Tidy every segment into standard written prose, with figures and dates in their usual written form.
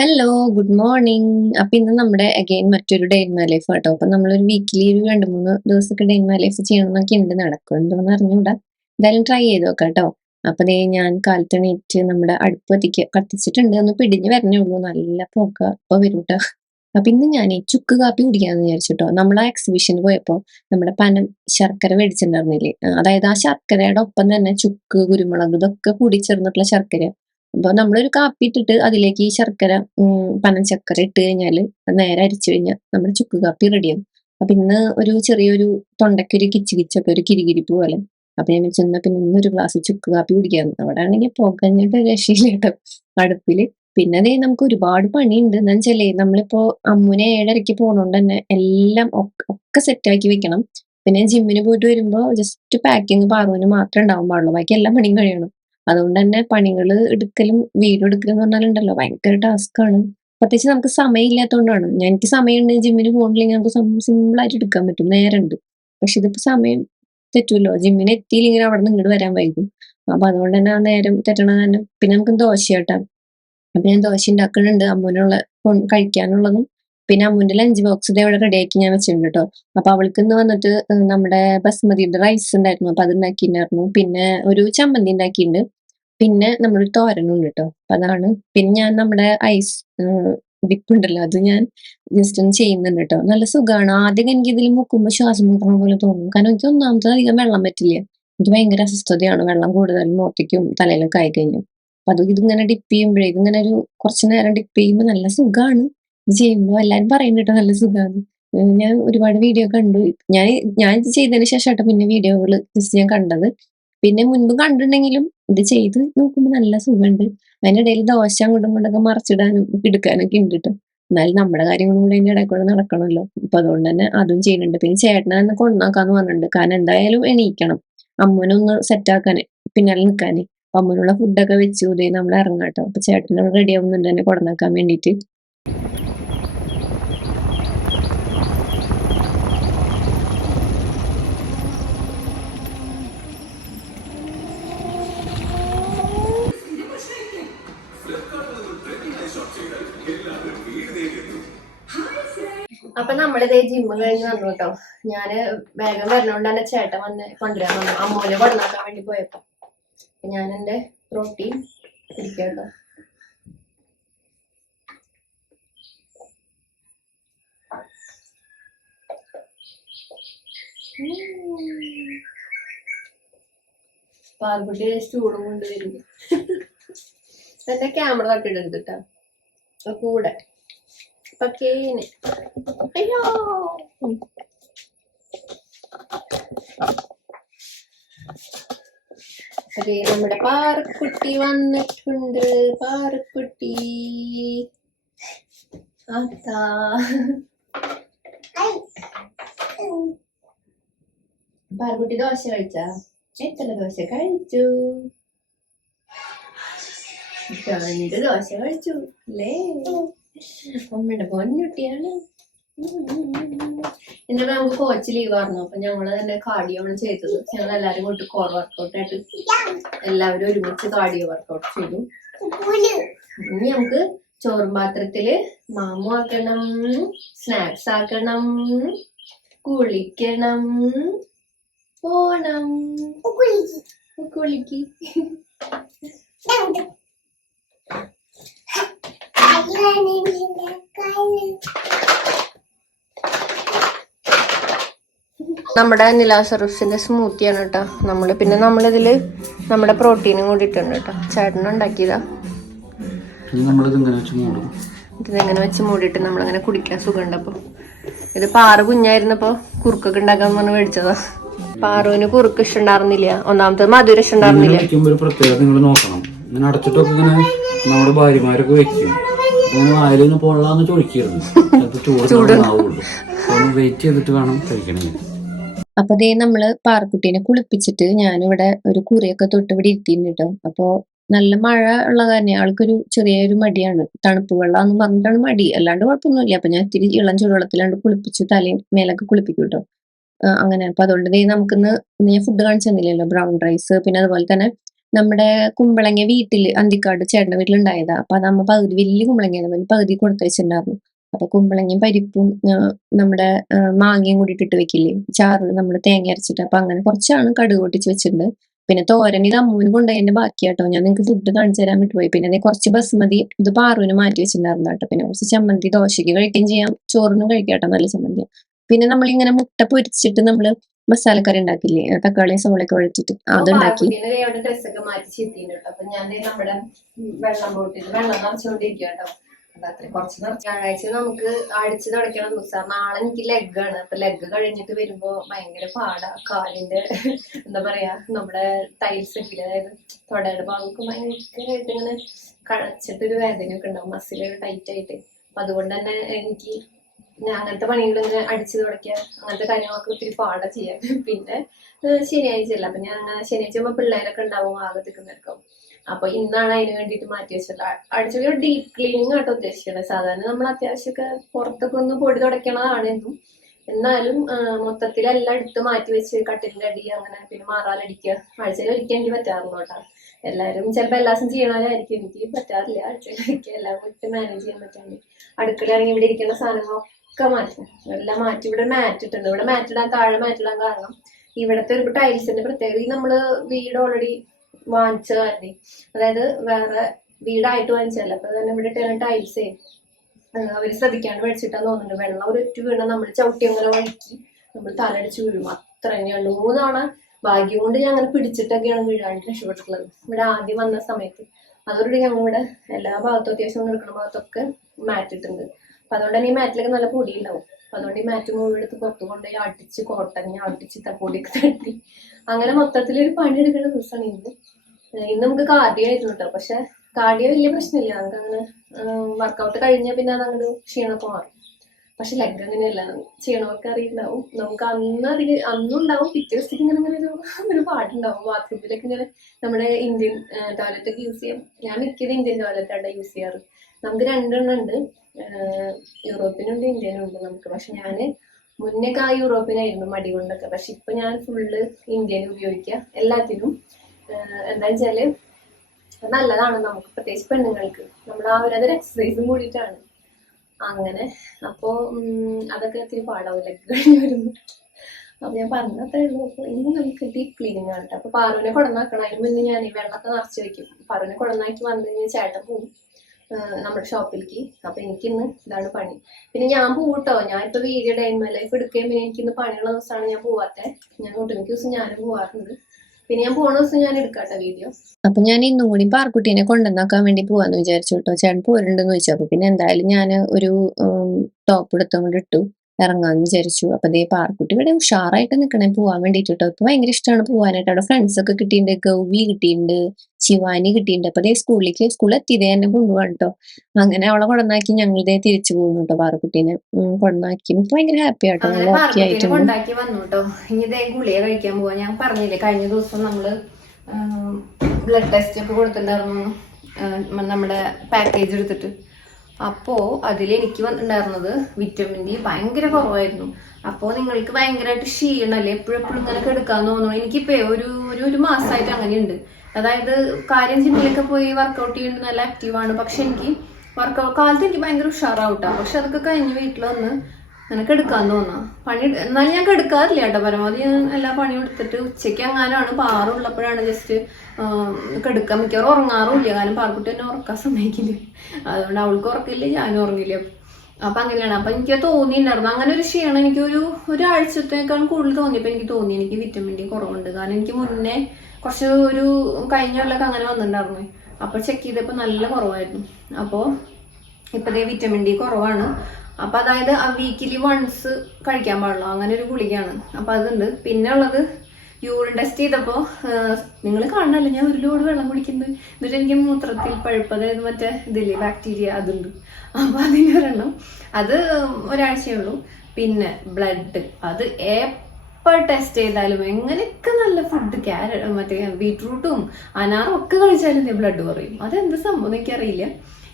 Hello, good morning. അപ്പൊ ഇന്ന് നമ്മുടെ അഗൈൻ മറ്റൊരു ഡേ ഇൻ മൈ ലൈഫ് കേട്ടോ. അപ്പൊ നമ്മളൊരു വീക്കിലി ഒരു 2-3 ദിവസമൊക്കെ ഡേ ഇൻ മൈ ലൈഫ് ചെയ്യണമെന്നൊക്കെ ഉണ്ട്. നടക്കും എന്തോന്ന് അറിഞ്ഞൂടാ. എന്തായാലും ട്രൈ ചെയ്ത് നോക്കാം കേട്ടോ. അപ്പൊ ദേ ഞാൻ കാലത്ത് എണീറ്റ് നമ്മുടെ അടുപ്പ് കത്തിച്ചിട്ടുണ്ട്. ഒന്ന് പിടിഞ്ഞ് വരണേ ഉള്ളൂ. നല്ല പുക ഇപ്പൊ വരും ട്ടോ. അപ്പൊ ഇന്ന് ഞാൻ ഈ ചുക്ക് കാപ്പി കുടിക്കാന്ന് വിചാരിച്ചിട്ടോ. നമ്മൾ ആ എക്സിബിഷന് പോയപ്പോ നമ്മുടെ പനം ശർക്കര മേടിച്ചിട്ടുണ്ടായിരുന്നില്ലേ, അതായത് ആ ശർക്കരയുടെ ഒപ്പം തന്നെ ചുക്ക്, കുരുമുളക് ഇതൊക്കെ കൂടി ചേർന്നിട്ടുള്ള ശർക്കര. അപ്പൊ നമ്മളൊരു കാപ്പി ഇട്ടിട്ട് അതിലേക്ക് ഈ ശർക്കര, പനഞ്ചക്കര ഇട്ട് കഴിഞ്ഞാല് അത് നേരെ അരിച്ചു കഴിഞ്ഞാൽ നമ്മുടെ ചുക്ക് കാപ്പി റെഡിയാവും. അപ്പൊ ഇന്ന് ഒരു ചെറിയൊരു തൊണ്ടയ്ക്കൊരു കിച്ച് കിച്ചൊക്കെ ഒരു കിരികിരിപ്പ് പോലെ. അപ്പൊ ഞാൻ ചെന്ന പിന്നെ ഇന്നൊരു ഗ്ലാസ് ചുക്ക് കാപ്പി കുടിക്കാന്ന്. അവിടെ ആണെങ്കിൽ പുകഞ്ഞിട്ട് രക്ഷയില്ല കേട്ടോ അടുപ്പില്. പിന്നെ അതേ നമുക്ക് ഒരുപാട് പണിയുണ്ട്. എന്താ വെച്ചാലേ നമ്മളിപ്പോ അമ്മുനെ 7:30 പോണോണ്ട് തന്നെ എല്ലാം ഒക്കെ സെറ്റാക്കി വെക്കണം. പിന്നെ ജിമ്മിന് പോയിട്ട് വരുമ്പോ ജസ്റ്റ് പാക്കിങ് പാറുവിന് മാത്രമേ ഉണ്ടാവാൻ പാടുള്ളൂ. ബാക്കി എല്ലാ പണിയും കഴിയണം. അതുകൊണ്ട് തന്നെ പണികള് എടുക്കലും വീഡിയോ എടുക്കലും എന്ന് പറഞ്ഞാലുണ്ടല്ലോ ഭയങ്കര ടാസ്ക്കാണ്. പ്രത്യേകിച്ച് നമുക്ക് സമയമില്ലാത്തതുകൊണ്ടാണ്. എനിക്ക് സമയമുണ്ടെങ്കിൽ ജിമ്മിന് പോകണില്ലെങ്കിൽ നമുക്ക് സിമ്പിൾ ആയിട്ട് എടുക്കാൻ പറ്റും, നേരമുണ്ട്. പക്ഷെ ഇതിപ്പോ സമയം തെറ്റുമല്ലോ, ജിമ്മിന് എത്തിയില്ലെങ്കിൽ അവിടെ നിന്ന് ഇങ്ങോട്ട് വരാൻ വൈകും. അപ്പൊ അതുകൊണ്ട് തന്നെ ആ നേരം തെറ്റണ കാരണം പിന്നെ നമുക്ക് ദോശയാട്ടാം. അപ്പൊ ഞാൻ ദോശ ഉണ്ടാക്കുന്നുണ്ട് അമ്മുനുള്ള കഴിക്കാനുള്ളതും. പിന്നെ അമ്മുന്റെ ലഞ്ച് ബോക്സ് ഇത് ഇവിടെ റെഡിയാക്കി ഞാൻ വെച്ചിട്ടുണ്ട് കേട്ടോ. അപ്പൊ അവൾക്ക് ഇന്ന് വന്നിട്ട് നമ്മുടെ ബസ്മതിയുടെ റൈസ് ഉണ്ടായിരുന്നു, അപ്പൊ അത് ഉണ്ടാക്കിയിട്ടുണ്ടായിരുന്നു. പിന്നെ ഒരു ചമ്മന്തി ഉണ്ടാക്കിയിട്ടുണ്ട്. പിന്നെ നമ്മളൊരു തോരനും ഉണ്ട് കേട്ടോ. അപ്പൊ അതാണ്. പിന്നെ ഞാൻ നമ്മുടെ ഐസ് ഡിപ്പ് ഉണ്ടല്ലോ, അത് ഞാൻ ജസ്റ്റ് ഒന്ന് ചെയ്യുന്നുണ്ട് കേട്ടോ. നല്ല സുഖമാണ്. ആദ്യം എനിക്ക് ഇതിൽ മുക്കുമ്പോൾ ശ്വാസം മുട്ടണ പോലെ തോന്നും. കാരണം എനിക്ക് ഒന്നാമത്തെ അധികം വെള്ളം പറ്റില്ല. എനിക്ക് ഭയങ്കര അസ്വസ്ഥതയാണ് വെള്ളം കൂടുതൽ മുഖത്തേക്കും തലയിലൊക്കെ ആയി കഴിഞ്ഞു. അപ്പൊ അത് ഇതിങ്ങനെ ഡിപ്പ് ചെയ്യുമ്പോഴേ ഇതിങ്ങനെ ഒരു കുറച്ചു നേരം ഡിപ്പ് ചെയ്യുമ്പോൾ നല്ല സുഖമാണ്. ഇത് ചെയ്യുമ്പോൾ എല്ലാരും പറയുന്നുണ്ട് കേട്ടോ നല്ല സുഖമാണ്. ഞാൻ ഒരുപാട് വീഡിയോ കണ്ടു. ഞാൻ ഞാൻ ഇത് ചെയ്തതിന് ശേഷമാട്ടോ പിന്നെ വീഡിയോകൾ ജസ്റ്റ് ഞാൻ കണ്ടത്. പിന്നെ മുൻപ് കണ്ടിട്ടുണ്ടെങ്കിലും ഇത് ചെയ്ത് നോക്കുമ്പോൾ നല്ല സുഖമുണ്ട്. അതിനിടയിൽ ദോശ അങ്ങോട്ടും ഇങ്ങോട്ടൊക്കെ മറിച്ചിടാനും എടുക്കാനൊക്കെ ഉണ്ട് ട്ടോ. എന്നാലും നമ്മുടെ കാര്യങ്ങളും കൂടെ അതിന്റെ ഇടയിൽ കൂടെ നടക്കണമല്ലോ. അപ്പൊ അതുകൊണ്ട് തന്നെ അതും ചെയ്യുന്നുണ്ട്. പിന്നെ ചേട്ടനെ തന്നെ കൊണ്ടാക്കാന്ന് പറഞ്ഞിട്ടുണ്ട്. കാരണം എന്തായാലും എണീക്കണം അമ്മൂനൊന്ന് സെറ്റാക്കാന്, പിന്നാലെ നിൽക്കാന്. അപ്പൊ അമ്മൂനുള്ള ഫുഡൊക്കെ വെച്ചു ദേ നമ്മൾ ഇറങ്ങാട്ടോ. അപ്പൊ ചേട്ടനോട് റെഡി ആവുന്നുണ്ട് എന്നെ കൊണ്ടുവന്നാക്കാൻ വേണ്ടിയിട്ട്. അപ്പൊ നമ്മളിതേ ജിമ്മ് കഴിഞ്ഞ് വന്നു കേട്ടോ. ഞാന് വേഗം വരണോണ്ട് തന്നെ ചേട്ടൻ വന്ന് കൊണ്ടുവരാൻ വന്നു, അമ്മൂനെ കൊണ്ടുവന്നാക്കാൻ വേണ്ടി പോയപ്പോ. ഞാൻ എന്റെ പ്രോട്ടീൻ കുടിക്കട്ടോ. പാർക്കുട്ടി സ്റ്റൂളും കൊണ്ട് വരുന്നു. എന്റെ ക്യാമറ തട്ടിടരുത് കേട്ടോ കൂടെ. പക്കേന് അയ്യോ. അതെ, നമ്മുടെ പാറക്കുട്ടി വന്നിട്ടുണ്ട്. പാറക്കുട്ടി അതാ. പാറക്കുട്ടി ദോശ കഴിച്ചാ? എത്ര ദോശ കഴിച്ചു? 2 ദോശ കഴിച്ചു അല്ലേ? അമ്മയുടെ പൊന്നുട്ടിയാണ്. ഇന്നലെ നമുക്ക് കോച്ച് ലീവ് ആയിരുന്നു. അപ്പൊ ഞങ്ങള് തന്നെ കാർഡിയോ ആണ് ചെയ്തത്. ഞങ്ങൾ എല്ലാരും കൂട്ടി കോർ വർക്കൗട്ട് ആയിട്ട് എല്ലാവരും ഒരുമിച്ച് കാർഡിയോ വർക്കൗട്ട് ചെയ്തു. ഇനി നമുക്ക് ചോറും പാത്രത്തില് മാമു ആക്കണം, സ്നാക്സ് ആക്കണം, കുളിക്കണം, പോണം. കുളിക്ക് നമ്മുടെ നിലാസറുസിന്റെ സ്മൂത്തിയാണ് കേട്ടോ നമ്മള്. പിന്നെ നമ്മളിതില് നമ്മുടെ പ്രോട്ടീനും കൂടി ഇട്ടുണ്ട് കേട്ടോ. ചേട്ടൻ ഉണ്ടാക്കിയതാ. ഇതിങ്ങനെ വെച്ച് മൂടിയിട്ട് നമ്മളിങ്ങനെ കുടിക്കാൻ സുഖമുണ്ട്. അപ്പൊ ഇത് പാറു കുഞ്ഞായിരുന്നപ്പോ കുറുക്കൊക്കെ ഉണ്ടാക്കാന്ന് പറഞ്ഞ് മേടിച്ചതാ. പാറുവിന് കുറുക്ക് ഇഷ്ടണ്ടായിരുന്നില്ല. ഒന്നാമത്തെ മധുരം ഇഷ്ടണ്ടായിരുന്നില്ല. ഇങ്ങനെ അടച്ചിട്ടൊക്കെ ഇങ്ങനെ നമ്മുടെ ഭാര്യമാരൊക്കെ വെക്കും. ഇങ്ങനെ വായിലൊന്ന് പൊള്ളാന്ന് ചോദിക്കായിരുന്നു. ചൂടുണ്ടാവുള്ളൂ. വെയിറ്റ് ചെയ്തിട്ട് വേണം കഴിക്കണമെങ്കിൽ. അപ്പൊ ദേ നമ്മള് പാറക്കുട്ടീനെ കുളിപ്പിച്ചിട്ട് ഞാനിവിടെ ഒരു കുറിയൊക്കെ തൊട്ട് ഇവിടെ ഇരുത്തിയിരുന്നു കേട്ടോ. അപ്പൊ നല്ല മഴ ഉള്ള കാരണം ആൾക്കൊരു ചെറിയൊരു മടിയാണ്. തണുപ്പ് വെള്ളം എന്ന് പറഞ്ഞിട്ടാണ് മടി, അല്ലാണ്ട് കുഴപ്പമൊന്നുമില്ല. അപ്പൊ ഞാൻ ഇത്തിരി ഇളം ചൂടുവെള്ളത്തിലാണ്ട് കുളിപ്പിച്ച് തലയും മേലൊക്കെ കുളിപ്പിക്കും കേട്ടോ. അങ്ങനെ. അപ്പൊ അതുകൊണ്ട് ദേ നമുക്കിന്ന് ഞാൻ ഫുഡ് കാണിച്ചു തന്നില്ലല്ലോ, ബ്രൗൺ റൈസ്, പിന്നെ അതുപോലെ തന്നെ നമ്മുടെ കുമ്പളങ്ങ വീട്ടില് അന്തിക്കാട് ചേട്ടന്റെ വീട്ടിലുണ്ടായതാ. അപ്പൊ അത് അമ്മ പകുതി വലിയ കുമ്പളങ്ങയാണ് പകുതി കൊടുത്തു വെച്ചിട്ടുണ്ടായിരുന്നു. അപ്പൊ കുമ്പളങ്ങയും പരിപ്പും നമ്മുടെ മാങ്ങയും കൂടി ഇട്ടിട്ട് വെക്കില്ലേ ചാറ്, നമ്മള് തേങ്ങ അരച്ചിട്ട്. അപ്പൊ അങ്ങനെ കുറച്ചാണ് കടുക് പൊട്ടിച്ച് വെച്ചിട്ടുണ്ട്. പിന്നെ തോരൻ ഇത് അമ്മൂന് കൊണ്ടുപോയതിന്റെ ബാക്കിയാട്ടോ. ഞാൻ നിങ്ങൾക്ക് ഫുഡ് കാണിച്ചു തരാൻ വിട്ടുപോയി. പിന്നെ അതേ കുറച്ച് ബസുമതി ഇത് പാറുവിന് മാറ്റി വെച്ചിട്ടുണ്ടായിരുന്നു കേട്ടോ. പിന്നെ കുറച്ച് ചമ്മന്തി ദോശയ്ക്ക് കഴിക്കുകയും ചെയ്യാം, ചോറിനും കഴിക്കാട്ടോ നല്ല ചമ്മന്തി. പിന്നെ നമ്മളിങ്ങനെ മുട്ട പൊരിച്ചിട്ട് നമ്മള് മസാലക്കറി ഉണ്ടാക്കില്ലേ, തക്കാളി സവോളയൊക്കെ ഒഴിച്ചിട്ട് അതുണ്ടാക്കി. ഡ്രസ്സൊക്കെ മാറ്റി ചെത്തിണ്ട് കേട്ടോ. അപ്പൊ ഞാൻ നമ്മുടെ വെള്ളം ബോട്ടിൽ വെള്ളം നിറച്ചുകൊണ്ടിരിക്കുക കേട്ടോ. അത്ര കുറച്ച് ഞായറാഴ്ച നമുക്ക് അടിച്ചു തുടയ്ക്കണം ദിവസം. നാളെ എനിക്ക് ലെഗാണ്. അപ്പൊ ലെഗ് കഴിഞ്ഞിട്ട് വരുമ്പോ ഭയങ്കര പാടാ. കാലിന്റെ എന്താ പറയാ നമ്മുടെ ടൈൽസ് ഒക്കെ, അതായത് തൊടയുടെ ഭാഗമൊക്കെ ഭയങ്കരമായിട്ട് ഇങ്ങനെ കഴച്ചിട്ടൊരു വേദനയൊക്കെ ഉണ്ടാവും, മസിലൊക്കെ ടൈറ്റ് ആയിട്ട്. അപ്പൊ അതുകൊണ്ട് തന്നെ എനിക്ക് അങ്ങനത്തെ പണികൾ ഇങ്ങനെ അടിച്ചു തുടയ്ക്കുക അങ്ങനത്തെ കാര്യങ്ങളൊക്കെ ഒത്തിരി പാടാ ചെയ്യാൻ. പിന്നെ ശനിയാഴ്ചയല്ല, അപ്പൊ ഞാൻ അങ്ങനെ ശനിയാഴ്ച ആകുമ്പോ പിള്ളേരൊക്കെ ഉണ്ടാവും, ആകത്തിക്കുന്നവർക്കും. അപ്പൊ ഇന്നാണ് അതിന് വേണ്ടിയിട്ട് മാറ്റി വെച്ചത്. അടിച്ചൊരു ഡീപ്പ് ക്ലീനിങ് ആട്ടോ ഉദ്ദേശിക്കുന്നത്. സാധാരണ നമ്മൾ അത്യാവശ്യമൊക്കെ പുറത്തൊക്കെ ഒന്ന് പൊടി തുടയ്ക്കണതാണെന്നും, എന്നാലും മൊത്തത്തിൽ എല്ലാം എടുത്ത് മാറ്റി വെച്ച് കട്ടിലിന്റെ അടി അങ്ങനെ പിന്നെ മാറാലടിക്കുക ആഴ്ചയിൽ ഒരിക്കൽ എനിക്ക് പറ്റാറുള്ളൂ കേട്ടോ. എല്ലാവരും ചിലപ്പോൾ എല്ലാ ദിവസം ചെയ്യണമായിരിക്കും, എനിക്ക് പറ്റാറില്ല. ആഴ്ചയിൽ ഒരിക്കൽ എല്ലാം വിട്ട് മാനേജ് ചെയ്യാൻ പറ്റാണ്ട് അടുക്കളയാണെങ്കിൽ ഇവിടെ ഇരിക്കുന്ന സാധനങ്ങളൊക്കെ മാറ്റും, എല്ലാം മാറ്റി. ഇവിടെ മാറ്റ് ഇട്ടുണ്ട്. ഇവിടെ മാറ്റിടാൻ താഴെ മാറ്റിടാൻ കാരണം ഇവിടുത്തെ ഒരു ടൈൽസിന്റെ പ്രത്യേകത, നമ്മള് വീട് ഓൾറെഡി വാങ്ങിച്ചതല്ലേ, അതായത് വേറെ വീടായിട്ട് വാങ്ങിച്ചതല്ല. അപ്പൊ തന്നെ ഇവിടെ ഇട്ട ടൈൽസേ അവര് ശ്രദ്ധിക്കാണ്ട് മേടിച്ചിട്ടാന്ന് തോന്നുന്നുണ്ട്. വെള്ളം ഒരൊറ്റ വീണ നമ്മൾ ചവിട്ടി അങ്ങനെ വഴുക്കി നമ്മൾ തലടിച്ച് വീഴും. അത്ര 2-3 തവണ ഭാഗ്യം കൊണ്ട് ഞാൻ അങ്ങനെ പിടിച്ചിട്ടൊക്കെയാണ് വീഴാണ്ട് രക്ഷപ്പെട്ടിട്ടുള്ളത് ഇവിടെ ആദ്യം വന്ന സമയത്ത്. അതോടുകൂടി ഞങ്ങൾ ഇവിടെ എല്ലാ ഭാഗത്തും അത്യാവശ്യം നിൽക്കുന്ന ഭാഗത്തൊക്കെ മാറ്റിട്ടുണ്ട്. അപ്പൊ അതുകൊണ്ട് തന്നെ ഈ മാറ്റിലൊക്കെ നല്ല പൊടി ഉണ്ടാവും. അപ്പൊ അതുകൊണ്ട് ഈ മാറ്റ് മുഴുവൻ എടുത്ത് പുറത്തു കൊണ്ടുപോയി അടിച്ച് കോട്ടഞ്ഞ് അടിച്ച് പൊടിയൊക്കെ തട്ടി അങ്ങനെ മൊത്തത്തിലൊരു പണിയെടുക്കുന്ന ദിവസമാണ് ഇന്ന്. നമുക്ക് കാർഡിയോ ആയിരുന്നു കേട്ടോ. പക്ഷെ കാർഡിയോ വലിയ പ്രശ്നമില്ല, നമുക്ക് അങ്ങനെ വർക്കൗട്ട് കഴിഞ്ഞാൽ പിന്നെ അത് അങ്ങോട്ട് ക്ഷീണമൊക്കെ മാറും. പക്ഷെ ലെഗ് അങ്ങനെയല്ല, ചെയ്യണമൊക്കെ അറിയുണ്ടാവും. നമുക്ക് അന്നും ഉണ്ടാവും, പിറ്റേ ദിവസത്തേക്ക് ഇങ്ങനെ ഇങ്ങനെ ഒരു പാടുണ്ടാവും. ബാത്റൂമിലൊക്കെ ഇങ്ങനെ നമ്മുടെ ഇന്ത്യൻ ടോയ്ലറ്റൊക്കെ യൂസ് ചെയ്യാം. ഞാൻ മിക്കത് ഇന്ത്യൻ ടോയ്ലറ്റാണ് യൂസ് ചെയ്യാറ്. നമുക്ക് 2 എണ്ണം ഉണ്ട്, യൂറോപ്പിനുണ്ട് ഇന്ത്യനും ഉണ്ട് നമുക്ക്. പക്ഷെ ഞാൻ മുന്നേക്ക് ആ യൂറോപ്പിനായിരുന്നു മടി കൊണ്ടൊക്കെ. പക്ഷെ ഇപ്പൊ ഞാൻ ഫുള്ള് ഇന്ത്യൻ ഉപയോഗിക്കുക എല്ലാത്തിനും. എന്താ വെച്ചാല് നല്ലതാണ് നമുക്ക്, പ്രത്യേകിച്ച് പെണ്ണുങ്ങൾക്ക്. നമ്മൾ അതൊരു എക്സസൈസും കൂടിയിട്ടാണ് അങ്ങനെ. അപ്പോ അതൊക്കെ ഒത്തിരി പാടാവും ലെഗ് കഴിഞ്ഞ് വരുമ്പോൾ. അപ്പൊ ഞാൻ പറഞ്ഞത്രേ ഉള്ളൂ. അപ്പൊ ഇനി നമുക്ക് ഡീപ്പ് ക്ലീനിങ് ആണ്. അപ്പൊ പാറുവിനെ കൊടന്നാക്കണം. അതിന് മുന്നേ ഞാൻ ഈ വെള്ളമൊക്കെ നിറച്ച് വെക്കും. പാറുവിനെ കൊടന്നാക്കി വന്നു കഴിഞ്ഞാൽ ചേട്ടൻ പോവും നമ്മുടെ ഷോപ്പിലേക്ക്. അപ്പൊ എനിക്കിന്ന് ഇതാണ് പണി. പിന്നെ ഞാൻ പോവട്ടോ, ഞാൻ ഇപ്പൊ video day in my life എടുക്കുകയും പിന്നെ എനിക്കിന്ന് പണിയുള്ള ദിവസമാണ് ഞാൻ പോവാത്തെ. ഞാൻ ഒട്ടുമിക്ക ദിവസം ഞാനും പോവാറുണ്ട്. പിന്നെ ഞാൻ പോണ ദിവസം ഞാൻ എടുക്കാട്ടോ വീഡിയോ. അപ്പൊ ഞാൻ ഇന്നും കൂടി പാർക്കുട്ടീനെ കൊണ്ടുവന്നാക്കാൻ വേണ്ടി പോവാന്ന് വിചാരിച്ചു കേട്ടോ. ചേട്ടൻ പോരുണ്ടെന്ന് ചോദിച്ചു. അപ്പൊ പിന്നെ എന്തായാലും ഞാൻ ഒരു ടോപ്പ് എടുത്തുകൊണ്ട് ഇട്ടു ഇറങ്ങാന്ന് വിചാരിച്ചു. അപ്പൊ ദേ പാർക്കുട്ടി ഇവിടെ ഉഷാറായിട്ട് നിൽക്കണേ പോവാൻ വേണ്ടിട്ട് കേട്ടോ. ഇപ്പൊ ഭയങ്കര ഇഷ്ടമാണ് പോവാനായിട്ട്. അവിടെ ഫ്രണ്ട്സ് ഒക്കെ കിട്ടിയിട്ടുണ്ട്, ഗൗവി കിട്ടിയിട്ടുണ്ട്, ശിവാനി കിട്ടിയിട്ടുണ്ട്. അപ്പൊ ദേ സ്കൂളിൽ എത്തിയതേ എന്നെ കൊണ്ടുപോകാൻ കേട്ടോ. അങ്ങനെ അവളെ കൊടന്നാക്കി ഞങ്ങളിതേ തിരിച്ചു പോകുന്നു കേട്ടോ. പാർക്കുട്ടീനെ കൊടന്നാക്കി എനിക്ക് ഭയങ്കര ഹാപ്പി ആട്ടോ. ഓക്കെ ആയിട്ടുണ്ട്. കൊണ്ടാക്കി വന്നു കേട്ടോ. ഇനി ഇതേ ഗുളിക കഴിക്കാൻ പോവാ. ഞാൻ പറഞ്ഞില്ലേ കഴിഞ്ഞ ദിവസം നമ്മള് ബ്ലഡ് ടെസ്റ്റ് ഒക്കെ കൊടുത്തിട്ടുണ്ടായിരുന്നു നമ്മുടെ പാക്കേജ് എടുത്തിട്ട്. അപ്പോ അതിലെനിക്ക് വന്നിട്ടുണ്ടായിരുന്നത് വിറ്റമിൻ ഡി ഭയങ്കര കുറവായിരുന്നു. അപ്പോ നിങ്ങൾക്ക് ഭയങ്കരമായിട്ട് ക്ഷീണല്ലേ, എപ്പോഴും ഇങ്ങനെ എടുക്കാന്ന് തോന്നുന്നു. എനിക്കിപ്പോ ഒരു മാസമായിട്ട് അങ്ങനെയുണ്ട്. അതായത് കാര്യം ജിമ്മിലൊക്കെ പോയി വർക്കൗട്ട് ചെയ്യുന്നത് നല്ല ആക്റ്റീവാണ്. പക്ഷെ എനിക്ക് വർക്കൗട്ട് കാലത്ത് എനിക്ക് ഭയങ്കര ഉഷാറാവട്ടാ. പക്ഷെ അതൊക്കെ കഴിഞ്ഞ് വീട്ടിൽ വന്ന് എനിക്ക് എടുക്കാന്ന് തോന്നാ പണി. എന്നാലും ഞാൻ എടുക്കാറില്ല കേട്ടോ. പരമാവധി ഞാൻ എല്ലാ പണിയും എടുത്തിട്ട് ഉച്ചയ്ക്ക് എങ്ങാനാണ് പാറുള്ളപ്പോഴാണ് ജസ്റ്റ് എടുക്കാൻ. മിക്കവാറും ഉറങ്ങാറുമില്ല, കാരണം പാർക്കുട്ടി എന്നെ ഉറക്കാൻ സമ്മതിക്കില്ല. അതുകൊണ്ട് അവൾക്ക് ഉറക്കില്ല, ഞാനും ഉറങ്ങില്ല. അപ്പൊ അങ്ങനെയാണ്. അപ്പൊ എനിക്ക് തോന്നിയിട്ടുണ്ടായിരുന്നു അങ്ങനെ ഒരു ക്ഷീണം. എനിക്ക് ഒരാഴ്ചത്തേക്കാൾ കൂടുതൽ തോന്നിയപ്പോ എനിക്ക് തോന്നി എനിക്ക് വിറ്റമിൻ ഡി കുറവുണ്ട്. കാരണം എനിക്ക് മുന്നേ കുറച്ച് കഴിഞ്ഞ കൊല്ലൊക്കെ അങ്ങനെ വന്നിട്ടുണ്ടായിരുന്നു. അപ്പൊ ചെക്ക് ചെയ്തപ്പോ നല്ല കുറവായിരുന്നു. അപ്പോ ഇപ്പതേ വിറ്റമിൻ ഡി കുറവാണ്. അപ്പൊ അതായത് ആ വീക്കിലി വൺസ് കഴിക്കാൻ പാടുള്ളൂ, അങ്ങനെ ഒരു ഗുളികയാണ്. അപ്പൊ അതുണ്ട്. പിന്നെ ഉള്ളത് യൂറിൻ ടെസ്റ്റ് ചെയ്തപ്പോ നിങ്ങൾ കാണണല്ലോ ഞാൻ ഒരു ലോഡ് വെള്ളം കുടിക്കുന്നത്. എന്നിട്ട് എനിക്ക് മൂത്രത്തിൽ പഴുപ്പ്, അതായത് മറ്റേ ഇതില്ലേ ബാക്ടീരിയ, അതുണ്ട്. അപ്പൊ അതിനൊരെണ്ണം, അത് ഒരാഴ്ചയേ ഉള്ളൂ. പിന്നെ ബ്ലഡ്, അത് എപ്പോൾ ടെസ്റ്റ് ചെയ്താലും എങ്ങനെയൊക്കെ നല്ല ഫുഡ് മറ്റേ ബീട്രൂട്ടും അനാറും ഒക്കെ കഴിച്ചാലും ബ്ലഡ് കുറയും. അതെന്ത് സംഭവം എനിക്കറിയില്ല.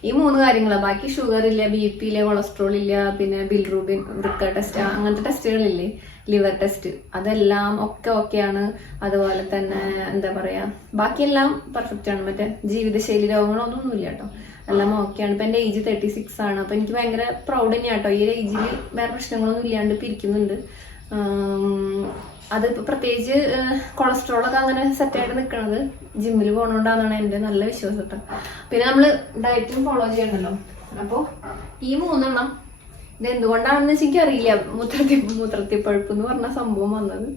ഈ 3 കാര്യങ്ങളാണ്. ബാക്കി ഷുഗർ ഇല്ല, BP ഇല്ല, കൊളസ്ട്രോൾ ഇല്ല, പിന്നെ ബിൽറൂബിൻ, വൃക്ക ടെസ്റ്റ്, അങ്ങനത്തെ ടെസ്റ്റുകളില്ലേ, ലിവർ ടെസ്റ്റ്, അതെല്ലാം ഓക്കെയാണ്. അതുപോലെ തന്നെ എന്താ പറയാ, ബാക്കിയെല്ലാം പെർഫെക്റ്റ് ആണ്. മറ്റേ ജീവിതശൈലി രോഗങ്ങളൊന്നുമില്ല കേട്ടോ, എല്ലാം ഓക്കെയാണ്. ഇപ്പൊ എന്റെ ഏജ് 36 ആണ്. അപ്പൊ എനിക്ക് ഭയങ്കര പ്രൗഡ് തന്നെയാണ് കേട്ടോ. ഈ ഒരു ഏജിൽ വേറെ പ്രശ്നങ്ങളൊന്നും ഇല്ലാണ്ട് ഇപ്പൊ ഇരിക്കുന്നുണ്ട്. അത് പ്രത്യേകിച്ച് കൊളസ്ട്രോളൊക്കെ അങ്ങനെ സെറ്റായിട്ട് നിൽക്കുന്നത് ജിമ്മിൽ പോകണോണ്ടാന്നാണ് എന്റെ നല്ല വിശ്വാസം കേട്ടോ. പിന്നെ നമ്മള് ഡയറ്റും ഫോളോ ചെയ്യണല്ലോ. അപ്പൊ ഈ 3 ഇത് എന്തുകൊണ്ടാണെന്ന് വെച്ചാൽ എനിക്കറിയില്ല. മൂത്രത്തിപ്പഴുപ്പ് എന്ന് പറഞ്ഞ സംഭവം വന്നത്.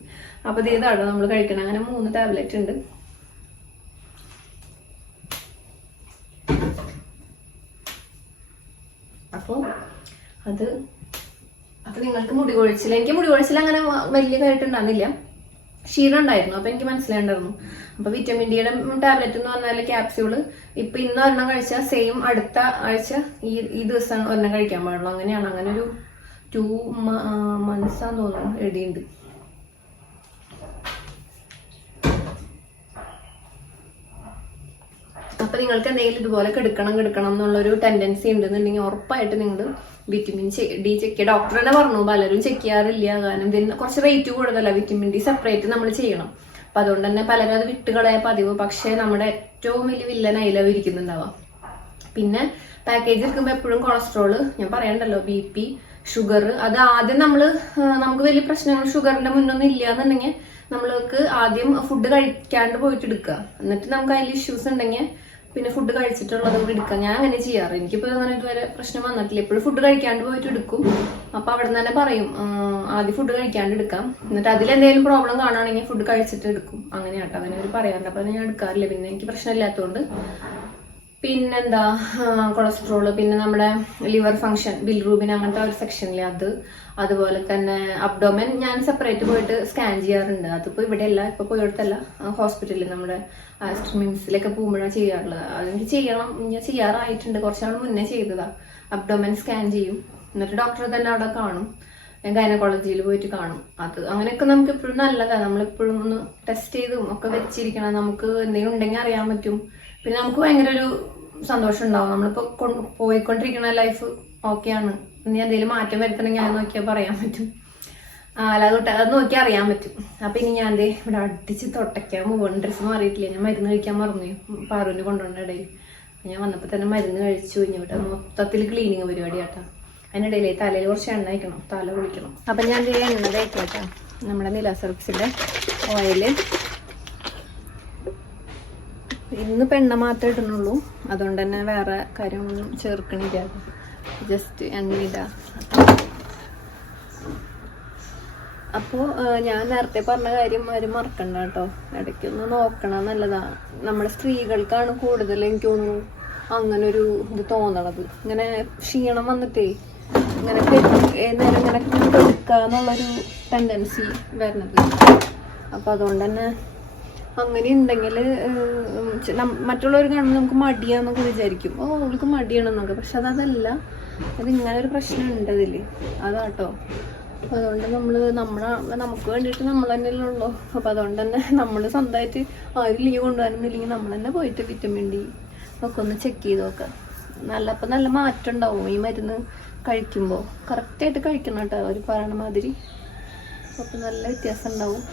അപ്പൊ ഇതാണ് നമ്മൾ കഴിക്കണം. അങ്ങനെ 3 ടാബ്ലറ്റ് ഉണ്ട്. അപ്പൊ അപ്പൊ നിങ്ങൾക്ക് മുടി കൊഴിച്ചിൽ, എനിക്ക് മുടി കൊഴിച്ചിൽ അങ്ങനെ വലിയതായിട്ടുണ്ടായിരുന്നില്ല, ക്ഷീണം ഉണ്ടായിരുന്നു. അപ്പൊ എനിക്ക് മനസ്സിലായിട്ടുണ്ടായിരുന്നു. അപ്പൊ വിറ്റമിൻ ഡിയുടെ ടാബ്ലറ്റ് എന്ന് പറഞ്ഞാല് ക്യാപ്സ്യൂള് ഇപ്പൊ ഇന്ന് ഒരെണ്ണം കഴിച്ചാൽ സെയിം അടുത്ത ആഴ്ച ഈ ദിവസം ഒരെണ്ണം കഴിക്കാൻ പാടുള്ളൂ. അങ്ങനെയാണ്. അങ്ങനെ ഒരു 2 months ആണെന്ന് തോന്നുന്നു എഴുതിയിട്ടുണ്ട്. അപ്പൊ നിങ്ങൾക്ക് എന്തെങ്കിലും ഇതുപോലെ എടുക്കണം എന്നുള്ളൊരു ടെൻഡൻസി ഉണ്ടെന്നുണ്ടെങ്കിൽ ഉറപ്പായിട്ട് നിങ്ങൾ വിറ്റമിൻ ഡി ചെക്ക് ചെയ്യുക. ഡോക്ടർ തന്നെ പറഞ്ഞു, പലരും ചെക്ക് ചെയ്യാറില്ല. കാരണം ഇതിന് കുറച്ച് റേറ്റ് കൂടുതലല്ല. വിറ്റമിൻ ഡി സെപ്പറേറ്റ് നമ്മൾ ചെയ്യണം. അപ്പൊ അതുകൊണ്ട് തന്നെ പലരും അത് വിട്ടുകളയാ പതിവ്. പക്ഷെ നമ്മുടെ ഏറ്റവും വലിയ വില്ലൻ അതിലവ് ഇരിക്കുന്നുണ്ടാവാം. പിന്നെ പാക്കേജ് എടുക്കുമ്പോൾ എപ്പോഴും കൊളസ്ട്രോള്, ഞാൻ പറയണ്ടല്ലോ, BP, ഷുഗർ, അത് ആദ്യം നമുക്ക് വലിയ പ്രശ്നങ്ങൾ ഷുഗറിന്റെ മുന്നൊന്നും ഇല്ല എന്നുണ്ടെങ്കിൽ നമ്മൾക്ക് ആദ്യം ഫുഡ് കഴിക്കാണ്ട് പോയിട്ട് എടുക്കുക. എന്നിട്ട് നമുക്ക് അതിൽ ഇഷ്യൂസ് ഉണ്ടെങ്കിൽ പിന്നെ ഫുഡ് കഴിച്ചിട്ടുള്ളത് കൂടി എടുക്കാം. ഞാൻ അങ്ങനെ ചെയ്യാറ്. എനിക്കിപ്പോ അങ്ങനെ ഇതുവരെ പ്രശ്നം വന്നിട്ടില്ല. എപ്പോഴും ഫുഡ് കഴിക്കാണ്ട് പോയിട്ട് എടുക്കും. അപ്പൊ അവിടെ നിന്ന് തന്നെ പറയും ആദ്യം ഫുഡ് കഴിക്കാണ്ട് എടുക്കാം, എന്നിട്ട് അതിലെന്തെങ്കിലും പ്രോബ്ലം കാണുകയാണെങ്കിൽ ഫുഡ് കഴിച്ചിട്ട് എടുക്കും. അങ്ങനെയാട്ടോ. അങ്ങനെ അവർ പറയാറുണ്ട്. അപ്പൊ ഞാൻ എടുക്കാറില്ല. പിന്നെ എനിക്ക് പ്രശ്നമില്ലാത്തതുകൊണ്ട്. പിന്നെന്താ, കൊളസ്ട്രോള്, പിന്നെ നമ്മുടെ ലിവർ ഫംഗ്ഷൻ, ബിൽറൂബിൻ, അങ്ങനത്തെ ഒരു സെക്ഷനിലെ അത്, അതുപോലെ തന്നെ അബ്ഡോമൻ ഞാൻ സെപ്പറേറ്റ് പോയിട്ട് സ്കാൻ ചെയ്യാറുണ്ട്. അതിപ്പോ ഇവിടെ അല്ല, ഇപ്പൊ പോയിടത്തല്ല, ഹോസ്പിറ്റലിൽ നമ്മുടെ മിംസിലൊക്കെ പോകുമ്പോഴാണ് ചെയ്യാറുള്ളത്. അതെനിക്ക് ചെയ്യണം, ഞാൻ ചെയ്യാറായിട്ടുണ്ട്. കുറച്ചാൾ മുന്നേ ചെയ്തതാ. അബ്ഡോമൻ സ്കാൻ ചെയ്യും, എന്നിട്ട് ഡോക്ടറെ തന്നെ അവിടെ കാണും. ഞാൻ ഗൈനക്കോളജിയിൽ പോയിട്ട് കാണും. അത് അങ്ങനെയൊക്കെ നമുക്ക് എപ്പോഴും നല്ലതാണ്. നമ്മളെപ്പോഴും ഒന്ന് ടെസ്റ്റ് ചെയ്തും ഒക്കെ വെച്ചിരിക്കണം. നമുക്ക് എന്തെങ്കിലും ഉണ്ടെങ്കിൽ അറിയാൻ പറ്റും. പിന്നെ നമുക്ക് ഭയങ്കര ഒരു സന്തോഷം ഉണ്ടാവും. നമ്മളിപ്പോ പോയിക്കൊണ്ടിരിക്കുന്ന ലൈഫ് ഓക്കെയാണ്, ഇനി എന്തെങ്കിലും മാറ്റം വരുത്തണമെങ്കിൽ അത് നോക്കിയാൽ പറയാൻ പറ്റും. അല്ലാതെ അത് നോക്കി അറിയാൻ പറ്റും. അപ്പൊ ഇനി ഞാൻ ഇവിടെ അടിച്ച് തൊട്ടയ്ക്കാൻ പോകണം. ഡ്രസ്സ് മാറിയിട്ടില്ല. ഞാൻ മരുന്ന് കഴിക്കാൻ മറന്നു, പാറുവിന് കൊണ്ടുപോകേണ്ട ഇടയിൽ. ഞാൻ വന്നപ്പോ തന്നെ മരുന്ന് കഴിച്ചു. കഴിഞ്ഞിട്ട് മൊത്തത്തിൽ ക്ലീനിങ് പരിപാടി ആട്ടാ. അതിനിടയിലേ തലയിൽ കുറച്ച് എണ്ണ വയ്ക്കണം, തല കുളിക്കണം. അപ്പൊ ഞാൻ എണ്ണ തേക്കാട്ടാ. നമ്മുടെ നില സർഫ്സിന്റെ ഓയില് ഇന്ന് എണ്ണ മാത്രമേ ഇടുന്നുള്ളൂ. അതുകൊണ്ട് തന്നെ വേറെ കാര്യമൊന്നും ചേർക്കണില്ല. ജസ്റ്റ് എണ്ണ ഇടാ. അപ്പോൾ ഞാൻ നേരത്തെ പറഞ്ഞ കാര്യം ആരും മറക്കണ്ട കേട്ടോ. ഇടയ്ക്കൊന്ന് നോക്കണം, നല്ലതാണ്. നമ്മുടെ സ്ത്രീകൾക്കാണ് കൂടുതൽ എനിക്ക് തോന്നുന്നു അങ്ങനെ ഒരു ഇത് തോന്നണത്. ഇങ്ങനെ ക്ഷീണം വന്നിട്ടേ ഇങ്ങനെ നേരം ഇങ്ങനെ എടുക്കാന്നുള്ളൊരു ടെൻഡൻസി വരുന്നത്. അപ്പൊ അതുകൊണ്ട് തന്നെ അങ്ങനെ ഉണ്ടെങ്കിൽ മറ്റുള്ളവർ കാണുമ്പോൾ നമുക്ക് മടിയാന്നൊക്കെ വിചാരിക്കും. അവൾക്ക് മടിയാണെന്നൊക്കെ. പക്ഷെ അതല്ല, അതിങ്ങനെ ഒരു പ്രശ്നം ഉണ്ട് അതിൽ, അതാട്ടോ. അപ്പം അതുകൊണ്ട് നമുക്ക് വേണ്ടിയിട്ട് നമ്മൾ തന്നെയല്ലേ ഉള്ളൂ. അപ്പം അതുകൊണ്ട് തന്നെ നമ്മൾ സ്വന്തമായിട്ട് ആരും ലീവ് കൊണ്ടുപോകാനൊന്നുമില്ലെങ്കിൽ നമ്മൾ തന്നെ പോയിട്ട് വിറ്റമിൻ ഡി ഒക്കെ ഒന്ന് ചെക്ക് ചെയ്ത് നോക്കാം. നല്ല മാറ്റം ഉണ്ടാവും ഈ മരുന്ന് കഴിക്കുമ്പോൾ. കറക്റ്റായിട്ട് കഴിക്കണം കേട്ടോ, അവർ പറയണ മാതിരി. അപ്പം നല്ല വ്യത്യാസം ഉണ്ടാവും.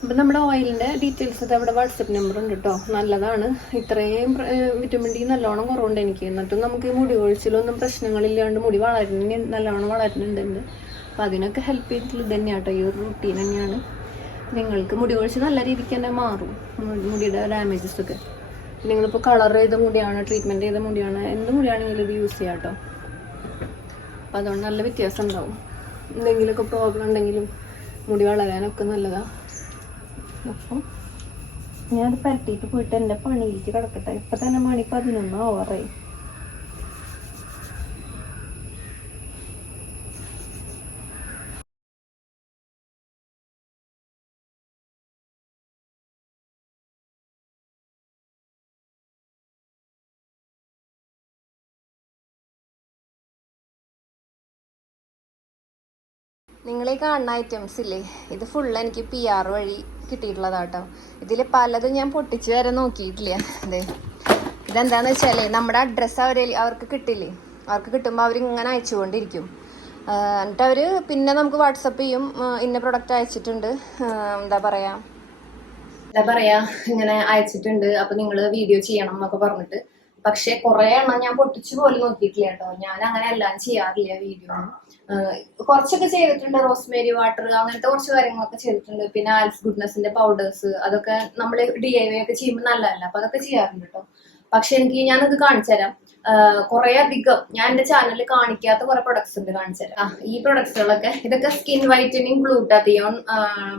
അപ്പം നമ്മുടെ ഓയിലിൻ്റെ ഡീറ്റെയിൽസ് അത് അവിടെ വാട്സപ്പ് നമ്പർ ഉണ്ട് കേട്ടോ. നല്ലതാണ്. ഇത്രയും വിറ്റമിൻ ഡി നല്ലോണം കുറവുണ്ട് എനിക്ക്. എന്നിട്ടും നമുക്ക് മുടി കൊഴിച്ചിലൊന്നും പ്രശ്നങ്ങളില്ലാണ്ട് മുടി നല്ലോണം വളരുന്നുണ്ട്. അപ്പം അതിനൊക്കെ ഹെൽപ്പ് ചെയ്തിട്ടുള്ള ഇത് തന്നെയാണ് കേട്ടോ. ഈ ഒരു റൂട്ടീൻ തന്നെയാണ്. നിങ്ങൾക്ക് മുടി കൊഴിച്ച് നല്ല രീതിക്ക് തന്നെ മാറും, മുടിയുടെ ഡാമേജസ് ഒക്കെ. നിങ്ങളിപ്പോൾ കളർ ചെയ്ത മുടിയാണ്, ട്രീറ്റ്മെൻറ്റ് ചെയ്ത മുടിയാണ്, എന്ത് മുടിയാണെങ്കിലും ഇത് യൂസ് ചെയ്യാം കേട്ടോ. അപ്പം അതുകൊണ്ട് നല്ല വ്യത്യാസം ഉണ്ടാവും. എന്തെങ്കിലുമൊക്കെ പ്രോബ്ലം ഉണ്ടെങ്കിലും മുടി വളരാനൊക്കെ നല്ലതാണ്. അപ്പം ഞാനത് പരട്ടിയിട്ട് പോയിട്ട് എൻ്റെ പണിയിലേക്ക് കിടക്കട്ടെ. ഇപ്പം തന്നെ മണി 11 ആവാറായി. നിങ്ങൾ ഈ കാണുന്ന ഐറ്റംസ് ഇല്ലേ, ഇത് ഫുള്ള് എനിക്ക് PR വഴി കിട്ടിയിട്ടുള്ളതാട്ടോ. ഇതിൽ പലതും ഞാൻ പൊട്ടിച്ച് വരെ നോക്കിയിട്ടില്ല. അതെ, ഇത് ഇതെന്താന്ന് വെച്ചാലേ നമ്മുടെ അഡ്രസ്സ് അവർക്ക് കിട്ടില്ലേ, അവർക്ക് കിട്ടുമ്പോൾ അവരിങ്ങനെ അയച്ചുകൊണ്ടിരിക്കും. എന്നിട്ട് അവർ പിന്നെ നമുക്ക് വാട്സപ്പ് ചെയ്യും, ഇന്ന പ്രൊഡക്റ്റ് അയച്ചിട്ടുണ്ട്, എന്താ പറയാ ഇങ്ങനെ അയച്ചിട്ടുണ്ട്, അപ്പൊ നിങ്ങൾ വീഡിയോ ചെയ്യണം എന്നൊക്കെ പറഞ്ഞിട്ട്. പക്ഷെ കുറെ എണ്ണം ഞാൻ പൊട്ടിച്ചു പോലും നോക്കിയിട്ടില്ല കേട്ടോ. ഞാൻ അങ്ങനെ എല്ലാം ചെയ്യാറില്ല വീഡിയോ. കുറച്ചൊക്കെ ചെയ്തിട്ടുണ്ട്, റോസ്മേരി വാട്ടർ അങ്ങനത്തെ കുറച്ച് കാര്യങ്ങളൊക്കെ ചെയ്തിട്ടുണ്ട്. പിന്നെ ആൽഫ് ഗുഡ്നസിന്റെ പൗഡേഴ്സ്, അതൊക്കെ നമ്മൾ DIY ഒക്കെ ചെയ്യുമ്പോൾ നല്ലതല്ല, അപ്പൊ അതൊക്കെ ചെയ്യാറുണ്ട് കേട്ടോ. പക്ഷെ ഞാനത് കാണിച്ചു തരാം. കുറെ അധികം ഞാൻ എന്റെ ചാനലിൽ കാണിക്കാത്ത കുറെ പ്രൊഡക്ട്സ് ഉണ്ട്, കാണിച്ചു തരാം. ഈ പ്രൊഡക്ട്സുകളൊക്കെ ഇതൊക്കെ സ്കിൻ വൈറ്റനിങ് ഗ്ലൂട്ടാത്തിയോൺ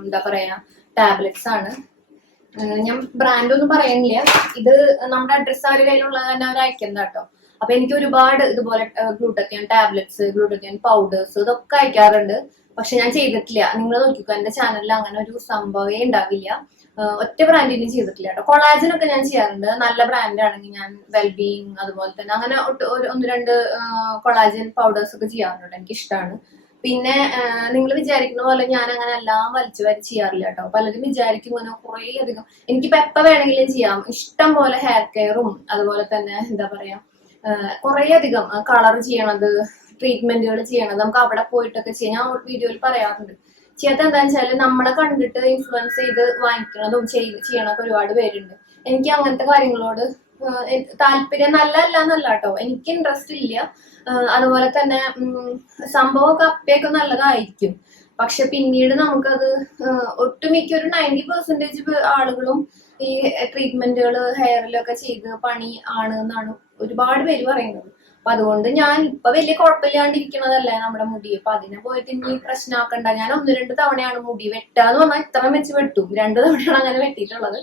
എന്താ പറയാ ടാബ്ലറ്റ്സ് ആണ്. ഞാൻ ബ്രാൻഡ് ഒന്നും പറയുന്നില്ല, ഇത് നമ്മുടെ അഡ്രസ് അവരുടെ കയ്യിലുള്ള തന്നെ അവർ അയക്കുന്നത് കേട്ടോ. അപ്പൊ എനിക്ക് ഒരുപാട് ഇതുപോലെ ഗ്ലൂട്ടത്തിയോൺ ടാബ്ലറ്റ്സ്, ഗ്ലൂട്ടത്തിയോൺ പൗഡേഴ്സ് ഇതൊക്കെ അയക്കാറുണ്ട്. പക്ഷെ ഞാൻ ചെയ്തിട്ടില്ല. നിങ്ങൾ നോക്കിക്കോ, എന്റെ ചാനലിൽ അങ്ങനെ ഒരു സംഭവമേ ഉണ്ടാവില്ല. ഒറ്റ ബ്രാൻഡിനും ചെയ്തിട്ടില്ല കേട്ടോ. കൊളാജനൊക്കെ ഞാൻ ചെയ്യാറുണ്ട്, നല്ല ബ്രാൻഡ് ആണെങ്കിൽ ഞാൻ വെൽബീങ് അതുപോലെ തന്നെ അങ്ങനെ 1-2 കൊളാജൻ പൗഡേഴ്സ് ഒക്കെ ചെയ്യാറുണ്ട്, എനിക്ക് ഇഷ്ടമാണ്. പിന്നെ നിങ്ങൾ വിചാരിക്കുന്ന പോലെ ഞാൻ അങ്ങനെ എല്ലാം വലിച്ചു ചെയ്യാറില്ല കേട്ടോ. പലരും വിചാരിക്കും ഇങ്ങനെ കുറേ അധികം. എനിക്കിപ്പോ എപ്പോ വേണമെങ്കിലും ചെയ്യാം, ഇഷ്ടം പോലെ ഹെയർ കെയറും അതുപോലെ തന്നെ എന്താ പറയാ കുറേ അധികം കളർ ചെയ്യണത്, ട്രീറ്റ്മെന്റുകൾ ചെയ്യണത് നമുക്ക് അവിടെ പോയിട്ടൊക്കെ ചെയ്യാം. ഞാൻ വീഡിയോയിൽ പറയാറുണ്ട്. ചെയ്യാത്ത എന്താണെന്ന് വെച്ചാല് നമ്മളെ കണ്ടിട്ട് ഇൻഫ്ലുവൻസ് ചെയ്ത് വാങ്ങിക്കണതും ചെയ്യണതൊക്കെ ഒരുപാട് പേരുണ്ട്. എനിക്ക് അങ്ങനത്തെ കാര്യങ്ങളോട് താല്പര്യം എന്നല്ല കേട്ടോ, എനിക്ക് ഇൻട്രസ്റ്റ് ഇല്ല. അതുപോലെ തന്നെ സംഭവമൊക്കെ അപ്പയൊക്കെ നല്ലതായിരിക്കും, പക്ഷെ പിന്നീട് നമുക്കത് ഒട്ടുമിക്ക ഒരു 90% ആളുകളും ഈ ട്രീറ്റ്മെന്റുകൾ ഹെയറിലൊക്കെ ചെയ്ത് പണി ആണ് എന്നാണ് ഒരുപാട് പേര് പറയുന്നത്. അപ്പൊ അതുകൊണ്ട് ഞാൻ ഇപ്പൊ വലിയ കുഴപ്പമില്ലാണ്ടിരിക്കണതല്ലേ നമ്മുടെ മുടി. അപ്പൊ അതിനെ പോയിട്ട് ഇനി പ്രശ്നമാക്കണ്ട. ഞാൻ 1-2 തവണയാണ് മുടി വെട്ടാന്ന് പറഞ്ഞാൽ ഇത്ര വെച്ച് വെട്ടു, 2 തവണയാണ് അങ്ങനെ വെട്ടിയിട്ടുള്ളത്.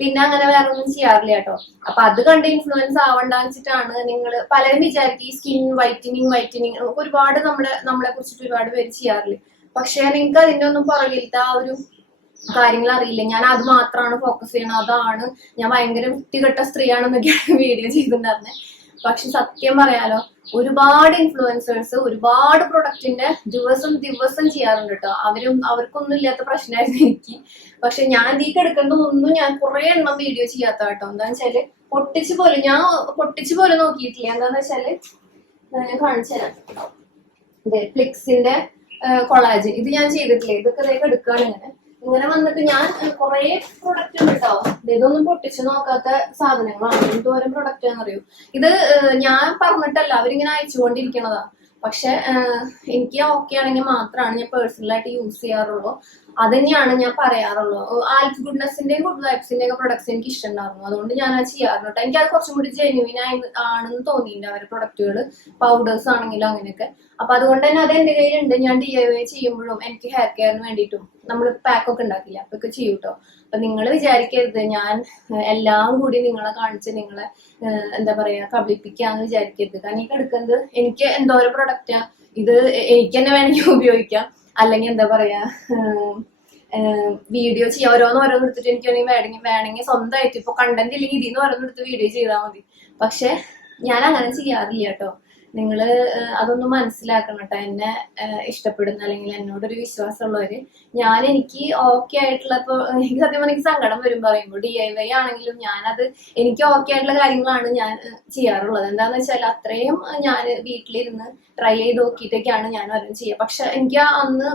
പിന്നെ അങ്ങനെ വേറെ ഒന്നും ചെയ്യാറില്ല കേട്ടോ. അപ്പൊ അത് കണ്ട് ഇൻഫ്ലുവൻസ് ആവണ്ടെന്ന് വെച്ചിട്ടാണ്. നിങ്ങൾ പലരും വിചാരിക്കും ഈ സ്കിൻ വൈറ്റനിങ് ഒരുപാട് നമ്മളെ കുറിച്ചിട്ട് ഒരുപാട് പേര് ചെയ്യാറില്ല. പക്ഷെ നിങ്ങൾക്ക് അതിന്റെ ഒന്നും പുറകിലത്തെ ആ ഒരു കാര്യങ്ങൾ അറിയില്ല. ഞാൻ അത് മാത്രമാണ് ഫോക്കസ് ചെയ്യണം, അതാണ് ഞാൻ ഭയങ്കര വൃത്തികെട്ട സ്ത്രീയാണെന്നൊക്കെയാണ് വീഡിയോ ചെയ്തിട്ടുണ്ടായിരുന്നത്. പക്ഷെ സത്യം പറയാലോ, ഒരുപാട് ഇൻഫ്ലുവൻസേഴ്സ് ഒരുപാട് പ്രൊഡക്റ്റിന്റെ ദിവസം ചെയ്യാറുണ്ട് കേട്ടോ. അവർക്കൊന്നും ഇല്ലാത്ത പ്രശ്നമായിരുന്നു എനിക്ക്. പക്ഷെ ഞാൻ ഇതിക്ക് എടുക്കേണ്ടതൊന്നും ഞാൻ കുറെ എണ്ണം വീഡിയോ ചെയ്യാത്ത കേട്ടോ. എന്താന്ന് വെച്ചാല് ഞാൻ പൊട്ടിച്ചു പോലും നോക്കിയിട്ടില്ല. എന്താന്ന് വെച്ചാല് ഞാൻ കാണിച്ചു തരാം. ഇതെ ഫ്ലിക്സിന്റെ കൊളാജൻ, ഇത് ഞാൻ ചെയ്തിട്ടില്ല. ഇതൊക്കെ എടുക്കുകയാണ് ഇങ്ങനെ വന്നിട്ട് ഞാൻ കുറെ പ്രൊഡക്റ്റ് ഉണ്ട് കേട്ടോ. ഇതൊന്നും പൊട്ടിച്ചു നോക്കാത്ത സാധനങ്ങളാണ്. എന്തോരം പ്രൊഡക്റ്റ് ആണെന്നറിയോ. ഇത് ഞാൻ പറഞ്ഞിട്ടല്ല, അവരിങ്ങനെ അയച്ചുകൊണ്ടിരിക്കണതാ. പക്ഷെ എനിക്ക് ഓക്കെ ആണെങ്കിൽ മാത്രമാണ് ഞാൻ പേഴ്സണലായിട്ട് യൂസ് ചെയ്യാറുള്ളൂ. അത് തന്നെയാണ് ഞാൻ പറയാറുള്ളൂ. ആൽഫ് ഗുഡ്നസിന്റെയും ഗുഡ് വൈബ്സിന്റെയും ഒക്കെ പ്രൊഡക്ട്സ് എനിക്ക് ഇഷ്ടമുണ്ടായിരുന്നു, അതുകൊണ്ട് ഞാൻ അത് ചെയ്യാറുണ്ട്. എനിക്ക് അത് കുറച്ചും കൂടി ജെന്യുവിൻ ആണെന്ന് തോന്നിയിട്ടുണ്ട് അവരുടെ പ്രൊഡക്റ്റുകൾ, പൗഡേഴ്സ് ആണെങ്കിലും അങ്ങനെയൊക്കെ. അപ്പൊ അതുകൊണ്ട് തന്നെ അത് എന്റെ കയ്യിലുണ്ട്. ഞാൻ DIY ചെയ്യുമ്പോഴും എനിക്ക് ഹെയർ കെയറിന് വേണ്ടിയിട്ടും നമ്മൾ പാക്ക് ഒക്കെ ഉണ്ടാക്കില്ല, അപ്പൊ ഒക്കെ ചെയ്യും കേട്ടോ. അപ്പൊ നിങ്ങൾ വിചാരിക്കരുത് ഞാൻ എല്ലാം കൂടി നിങ്ങളെ കാണിച്ച് നിങ്ങളെ എന്താ പറയാ കബളിപ്പിക്കാന്ന് വിചാരിക്കരുത്. കാരണം ഈ എടുക്കുന്നത് എനിക്ക് എന്തോരം പ്രൊഡക്റ്റാ. ഇത് എനിക്ക് തന്നെ വേണമെങ്കിൽ ഉപയോഗിക്കാം, അല്ലെങ്കിൽ എന്താ പറയാ വീഡിയോ ചെയ്യാം. ഓരോന്ന് എടുത്തിട്ട് എനിക്ക് വേണമെങ്കിൽ സ്വന്തമായിട്ട് ഇപ്പൊ കണ്ടന്റ് ഇല്ലെങ്കിൽ ഇതിന്ന് ഓരോന്നെടുത്ത് വീഡിയോ ചെയ്താൽ മതി. പക്ഷെ ഞാൻ അങ്ങനെ ചെയ്യാറില്ല കേട്ടോ. നിങ്ങള് അതൊന്നും മനസ്സിലാക്കണം കേട്ടോ. എന്നെ ഇഷ്ടപ്പെടുന്ന അല്ലെങ്കിൽ എന്നോടൊരു വിശ്വാസമുള്ളവര്, എനിക്ക് ഓക്കെ ആയിട്ടുള്ള, ഇപ്പൊ എനിക്ക് സത്യം പറഞ്ഞാൽ എനിക്ക് സങ്കടം വരും പറയുമ്പോൾ DIY ആണെങ്കിലും ഞാനത് എനിക്ക് ഓക്കെ ആയിട്ടുള്ള കാര്യങ്ങളാണ് ഞാൻ ചെയ്യാറുള്ളത്. എന്താന്ന് വെച്ചാൽ അത്രയും ഞാൻ വീട്ടിലിരുന്ന് ട്രൈ ചെയ്ത് നോക്കിയിട്ടൊക്കെയാണ് ഞാൻ ഓരോന്നും ചെയ്യുക. പക്ഷെ എനിക്ക് അന്ന്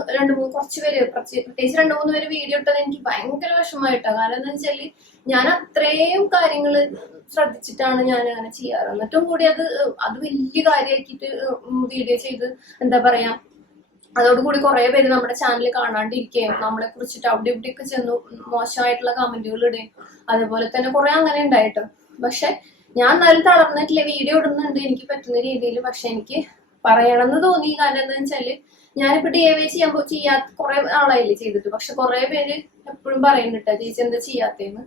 കുറച്ച് പേര് പ്രത്യേകിച്ച് 2-3 പേര് വീഡിയോ ഇട്ടത് എനിക്ക് ഭയങ്കര വിഷമമായിട്ടോ. കാരണം എന്താ വെച്ചാല് ഞാൻ അത്രയും കാര്യങ്ങള് ശ്രദ്ധിച്ചിട്ടാണ് ഞാൻ അങ്ങനെ ചെയ്യാറ്. എന്നിട്ടും കൂടി അത് വലിയ കാര്യമാക്കിയിട്ട് വീഡിയോ ചെയ്ത് എന്താ പറയാ അതോടുകൂടി കുറെ പേര് നമ്മുടെ ചാനൽ കാണാണ്ടിരിക്കുകയും നമ്മളെ കുറിച്ചിട്ട് അവിടെ ഇവിടെയൊക്കെ ചെന്നു മോശമായിട്ടുള്ള കമന്റുകൾ ഇടുകയും അതുപോലെ തന്നെ കുറെ അങ്ങനെ ഉണ്ടായിട്ടോ. പക്ഷെ ഞാൻ എന്നാലും തളർന്നിട്ടില്ല, വീഡിയോ ഇടുന്നുണ്ട് എനിക്ക് പറ്റുന്ന രീതിയിൽ. പക്ഷെ എനിക്ക് പറയണമെന്ന് തോന്നി. കാരണം എന്താ വെച്ചാല് ഞാനിപ്പോ DIY ചെയ്യാത്ത കുറെ ആളായില്ലേ ചെയ്തിട്ട്. പക്ഷെ കുറെ പേര് എപ്പോഴും പറയുന്നുണ്ട് ചേച്ചി എന്താ ചെയ്യാത്തേന്ന്.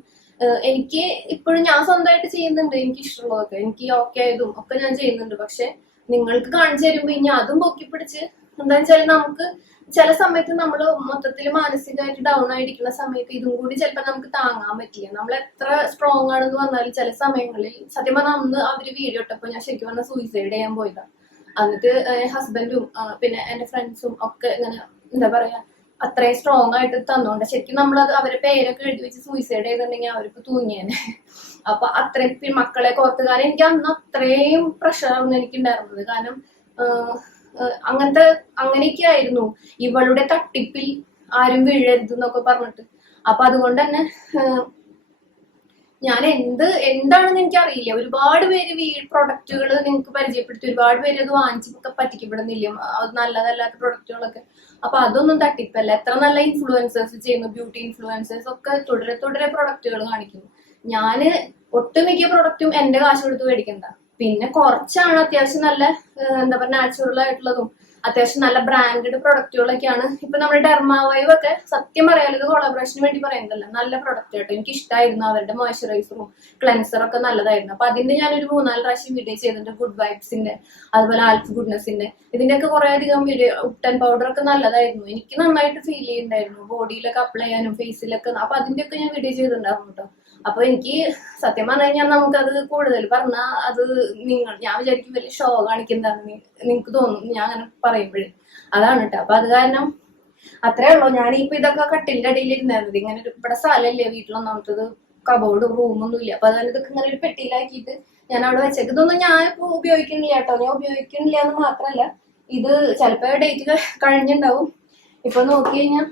എനിക്ക് ഇപ്പോഴും ഞാൻ സ്വന്തമായിട്ട് ചെയ്യുന്നുണ്ട്, എനിക്ക് ഇഷ്ടമുള്ളതൊക്കെ, എനിക്ക് ഓക്കെ ആയതും ഒക്കെ ഞാൻ ചെയ്യുന്നുണ്ട്. പക്ഷെ നിങ്ങൾക്ക് കാണിച്ചു തരുമ്പോ ഇനി അതും പൊക്കിപ്പിടിച്ച് എന്താ വെച്ചാല് നമുക്ക് ചില സമയത്ത് നമ്മൾ മൊത്തത്തിൽ മാനസികമായിട്ട് ഡൗൺ ആയിരിക്കുന്ന സമയത്ത് ഇതും കൂടി ചിലപ്പോൾ നമുക്ക് താങ്ങാൻ പറ്റില്ല. നമ്മൾ എത്ര സ്ട്രോങ് ആണെന്ന് പറഞ്ഞാലും ചില സമയങ്ങളിൽ സത്യം പറഞ്ഞാൽ അന്ന് അവര് വീഡിയോ ഇട്ടപ്പോ ഞാൻ ശരിക്കും പറഞ്ഞാൽ സൂയിസൈഡ് ചെയ്യാൻ പോയതാണ്. എന്നിട്ട് ഹസ്ബൻഡും പിന്നെ എന്റെ ഫ്രണ്ട്സും ഒക്കെ ഇങ്ങനെ എന്താ പറയാ അത്രയും സ്ട്രോങ് ആയിട്ട് തന്നോണ്ട് ശരിക്കും നമ്മളത് അവരെ പേരൊക്കെ എഴുതി വെച്ച് സൂയിസൈഡ് ചെയ്തിട്ടുണ്ടെങ്കിൽ അവർക്ക് തൂങ്ങിയേനെ. അപ്പൊ അത്രയും മക്കളെ കോർത്ത്, കാരണം എനിക്ക് അന്ന് അത്രയും പ്രഷറായിരുന്നു എനിക്ക് ഉണ്ടായിരുന്നത്. കാരണം അങ്ങനെയൊക്കെ ആയിരുന്നു, ഇവളുടെ തട്ടിപ്പിൽ ആരും വീഴരുത് എന്നൊക്കെ പറഞ്ഞിട്ട്. അപ്പൊ അതുകൊണ്ട് തന്നെ ഞാൻ എന്താണെന്ന് എനിക്ക് അറിയില്ല. ഒരുപാട് പേര് പ്രൊഡക്റ്റുകൾ നിങ്ങൾക്ക് പരിചയപ്പെടുത്തി, ഒരുപാട് പേര് അത് വാങ്ങിച്ചൊക്കെ പറ്റിക്കപ്പെടുന്നില്ല, അത് നല്ലതല്ലാത്ത പ്രൊഡക്റ്റുകളൊക്കെ. അപ്പൊ അതൊന്നും തട്ടിപ്പല്ല. എത്ര നല്ല ഇൻഫ്ലുവൻസേഴ്സ് ചെയ്യുന്നു, ബ്യൂട്ടി ഇൻഫ്ലുവൻസേഴ്സ് ഒക്കെ തുടരെ പ്രൊഡക്റ്റുകൾ കാണിക്കുന്നു. ഞാന് ഒട്ടുമിക്ക പ്രൊഡക്റ്റും എന്റെ കാശ് കൊടുത്ത് മേടിക്കണ്ട. പിന്നെ കുറച്ചാണ് അത്യാവശ്യം നല്ല എന്താ പറയുക നാച്ചുറൽ ആയിട്ടുള്ളതും അത്യാവശ്യം നല്ല ബ്രാൻഡഡ് പ്രൊഡക്റ്റുകളൊക്കെയാണ്. ഇപ്പൊ നമ്മുടെ ഡെർമാവൈവ് ഒക്കെ സത്യം പറയാലോ, ഇത് കൊളാബറേഷന് വേണ്ടി പറയുന്നതല്ല, നല്ല പ്രൊഡക്റ്റ് കേട്ടോ. എനിക്ക് ഇഷ്ടമായിരുന്നു അവരുടെ മോയ്സ്ചറൈസറും ക്ലെൻസറും ഒക്കെ നല്ലതായിരുന്നു. അപ്പൊ അതിന്റെ ഞാനൊരു 3-4 പ്രാവശ്യം വീഡിയോ ചെയ്തിട്ടുണ്ട്. ഗുഡ് വൈബ്സിന്റെ, അതുപോലെ ആൽഫ് ഗുഡ്നെസിന്റെ, ഇതിന്റെയൊക്കെ കുറെ അധികം വീഡിയോ. ഉപ്ടൻ പൗഡർ ഒക്കെ നല്ലതായിരുന്നു, എനിക്ക് നന്നായിട്ട് ഫീൽ ചെയ്യുന്നുണ്ടായിരുന്നു ബോഡിയിലൊക്കെ അപ്ലൈ ചെയ്യാനും ഫേസിലൊക്കെ. അപ്പൊ അതിന്റെയൊക്കെ ഞാൻ വീഡിയോ ചെയ്തിട്ടുണ്ടായിരുന്നു കേട്ടോ. അപ്പൊ എനിക്ക് സത്യം പറഞ്ഞു കഴിഞ്ഞാൽ നമുക്കത് കൂടുതൽ പറഞ്ഞാൽ അത് ഞാൻ വിചാരിക്കും വലിയ ഷോ കാണിക്കുന്നതാണ് നിങ്ങൾക്ക് തോന്നും ഞാൻ അങ്ങനെ പറയുമ്പോഴേ. അതാണ് കേട്ടോ. അപ്പൊ അത് കാരണം അത്രേ ഉള്ളൂ. ഞാനിപ്പോ ഇതൊക്കെ കട്ടിലിന്റെ അടിയിൽ ഇരുന്നായിരുന്നു. ഇങ്ങനെ ഇവിടെ സ്ഥലമല്ലേ വീട്ടിലൊന്നാമത്തത്, കബോർഡ് റൂമൊന്നും ഇല്ല. അപ്പൊ അതുകൊണ്ട് ഇതൊക്കെ ഇങ്ങനെ ഒരു പെട്ടിയിലാക്കിയിട്ട് ഞാൻ അവിടെ വെച്ചേക്ക്. ഇതൊന്നും ഞാൻ ഇപ്പൊ ഉപയോഗിക്കുന്നില്ല കേട്ടോ. ഞാൻ ഉപയോഗിക്കുന്നില്ല എന്ന് മാത്രല്ല, ഇത് ചിലപ്പോ ഡേറ്റ് കഴിഞ്ഞിട്ടുണ്ടാവും. ഇപ്പൊ നോക്കി കഴിഞ്ഞാൽ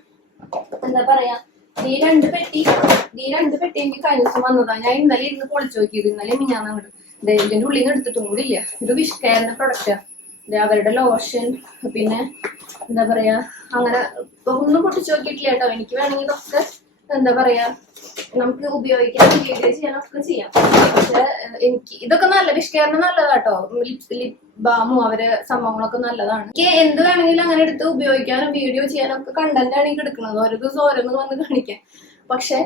എന്താ പറയാ, ഈ രണ്ട് പെട്ടി എനിക്ക് കഴിഞ്ഞ ദിവസം വന്നതാ. ഞാൻ ഇന്നലെ ഇരുന്ന് പൊളിച്ചു നോക്കിയത്, ഇന്നലെ മിഞ്ഞാന്ന് അങ്ങോട്ട് ഇതിന്റെ ഉള്ളിൽ നിന്ന് എടുത്തിട്ടും കൂടി ഇല്ല. ഇത് വിഷ് കെയറിന്റെ പ്രൊഡക്റ്റാ, അവരുടെ ലോഷൻ, പിന്നെ എന്താ പറയാ അങ്ങനെ ഒന്നും പൊട്ടിച്ചു നോക്കിയിട്ടില്ല കേട്ടോ. എനിക്ക് വേണമെങ്കിൽ ഇതൊക്കെ എന്താ പറയാ നമുക്ക് ഉപയോഗിക്കാൻ വീഡിയോ ചെയ്യാനൊക്കെ ചെയ്യാം. പക്ഷെ എനിക്ക് ഇതൊക്കെ നല്ല വിഷ് കെയറിന് നല്ലതാട്ടോ. ലിപ് ബാമും അവരെ സംഭവങ്ങളൊക്കെ നല്ലതാണ്. എനിക്ക് എന്ത് വേണമെങ്കിലും അങ്ങനെ എടുത്ത് ഉപയോഗിക്കാനും വീഡിയോ ചെയ്യാനും ഒക്കെ കണ്ടന്റ് ആണ് എനിക്ക് എടുക്കുന്നത്, ഓരോ ദിവസം ഓരോന്ന് വന്ന് കാണിക്കാൻ. പക്ഷെ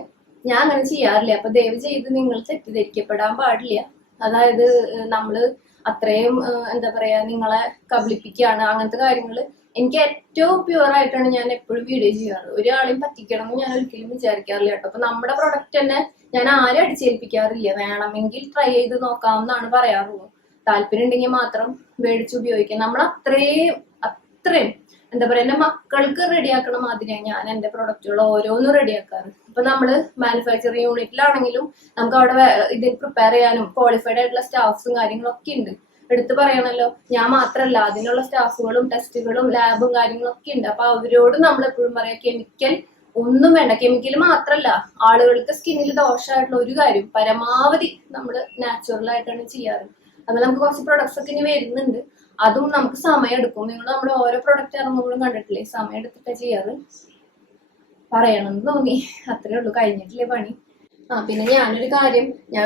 ഞാൻ അങ്ങനെ ചെയ്യാറില്ല. അപ്പൊ ദയവ് ചെയ്ത് നിങ്ങൾ തെറ്റിദ്ധരിക്കപ്പെടാൻ പാടില്ല. അതായത് നമ്മള് അത്രയും എന്താ പറയാ നിങ്ങളെ കബളിപ്പിക്കുകയാണ് അങ്ങനത്തെ കാര്യങ്ങൾ. എനിക്ക് ഏറ്റവും പ്യുവർ ആയിട്ടാണ് ഞാൻ എപ്പോഴും വീഡിയോ ചെയ്യാറ്. ഒരാളെയും പറ്റിക്കണം എന്ന് ഞാൻ ഒരിക്കലും വിചാരിക്കാറില്ല കേട്ടോ. അപ്പൊ നമ്മുടെ പ്രൊഡക്റ്റ് തന്നെ ഞാൻ ആരും അടിച്ചേൽപ്പിക്കാറില്ല. വേണമെങ്കിൽ ട്രൈ ചെയ്ത് നോക്കാമെന്നാണ് പറയാറുള്ളൂ. താല്പര്യം ഉണ്ടെങ്കിൽ മാത്രം മേടിച്ച് ഉപയോഗിക്കാം. നമ്മൾ അത്രയും എന്താ പറയാ, എന്റെ മക്കൾക്ക് റെഡിയാക്കണ മാതിരിയാണ് ഞാൻ എന്റെ പ്രൊഡക്റ്റുകൾ ഓരോന്നും റെഡിയാക്കാറ്. ഇപ്പൊ നമ്മള് മാനുഫാക്ചറിങ് യൂണിറ്റിലാണെങ്കിലും നമുക്ക് അവിടെ ഇത് പ്രിപ്പയർ ചെയ്യാനും ക്വാളിഫൈഡ് ആയിട്ടുള്ള സ്റ്റാഫ്സും കാര്യങ്ങളൊക്കെ ഉണ്ട്. എടുത്തു പറയണല്ലോ, ഞാൻ മാത്രല്ല, അതിനുള്ള സ്റ്റാഫുകളും ടെസ്റ്റുകളും ലാബും കാര്യങ്ങളൊക്കെ ഉണ്ട്. അപ്പൊ അവരോട് നമ്മൾ എപ്പോഴും പറയാം, കെമിക്കൽ ഒന്നും വേണ്ട. കെമിക്കൽ മാത്രല്ല, ആളുകൾക്ക് സ്കിന്നിൽ ദോഷമായിട്ടുള്ള ഒരു കാര്യം പരമാവധി നമ്മൾ നാച്ചുറൽ ആയിട്ടാണ് ചെയ്യാറ്. അതുപോലെ നമുക്ക് കുറച്ച് പ്രൊഡക്ട്സ് ഒക്കെ ഇനി വരുന്നുണ്ട്, അതും നമുക്ക് സമയം എടുക്കും. നിങ്ങൾ നമ്മുടെ ഓരോ പ്രൊഡക്റ്റ് ഇറങ്ങുമ്പോഴും കണ്ടിട്ടില്ലേ, സമയം എടുത്തിട്ടാണ് ചെയ്യാറ്. പറയണമെന്ന് തോന്നി, അത്രേ ഉള്ളൂ. കഴിഞ്ഞിട്ടില്ലേ പണി. പിന്നെ ഞാൻ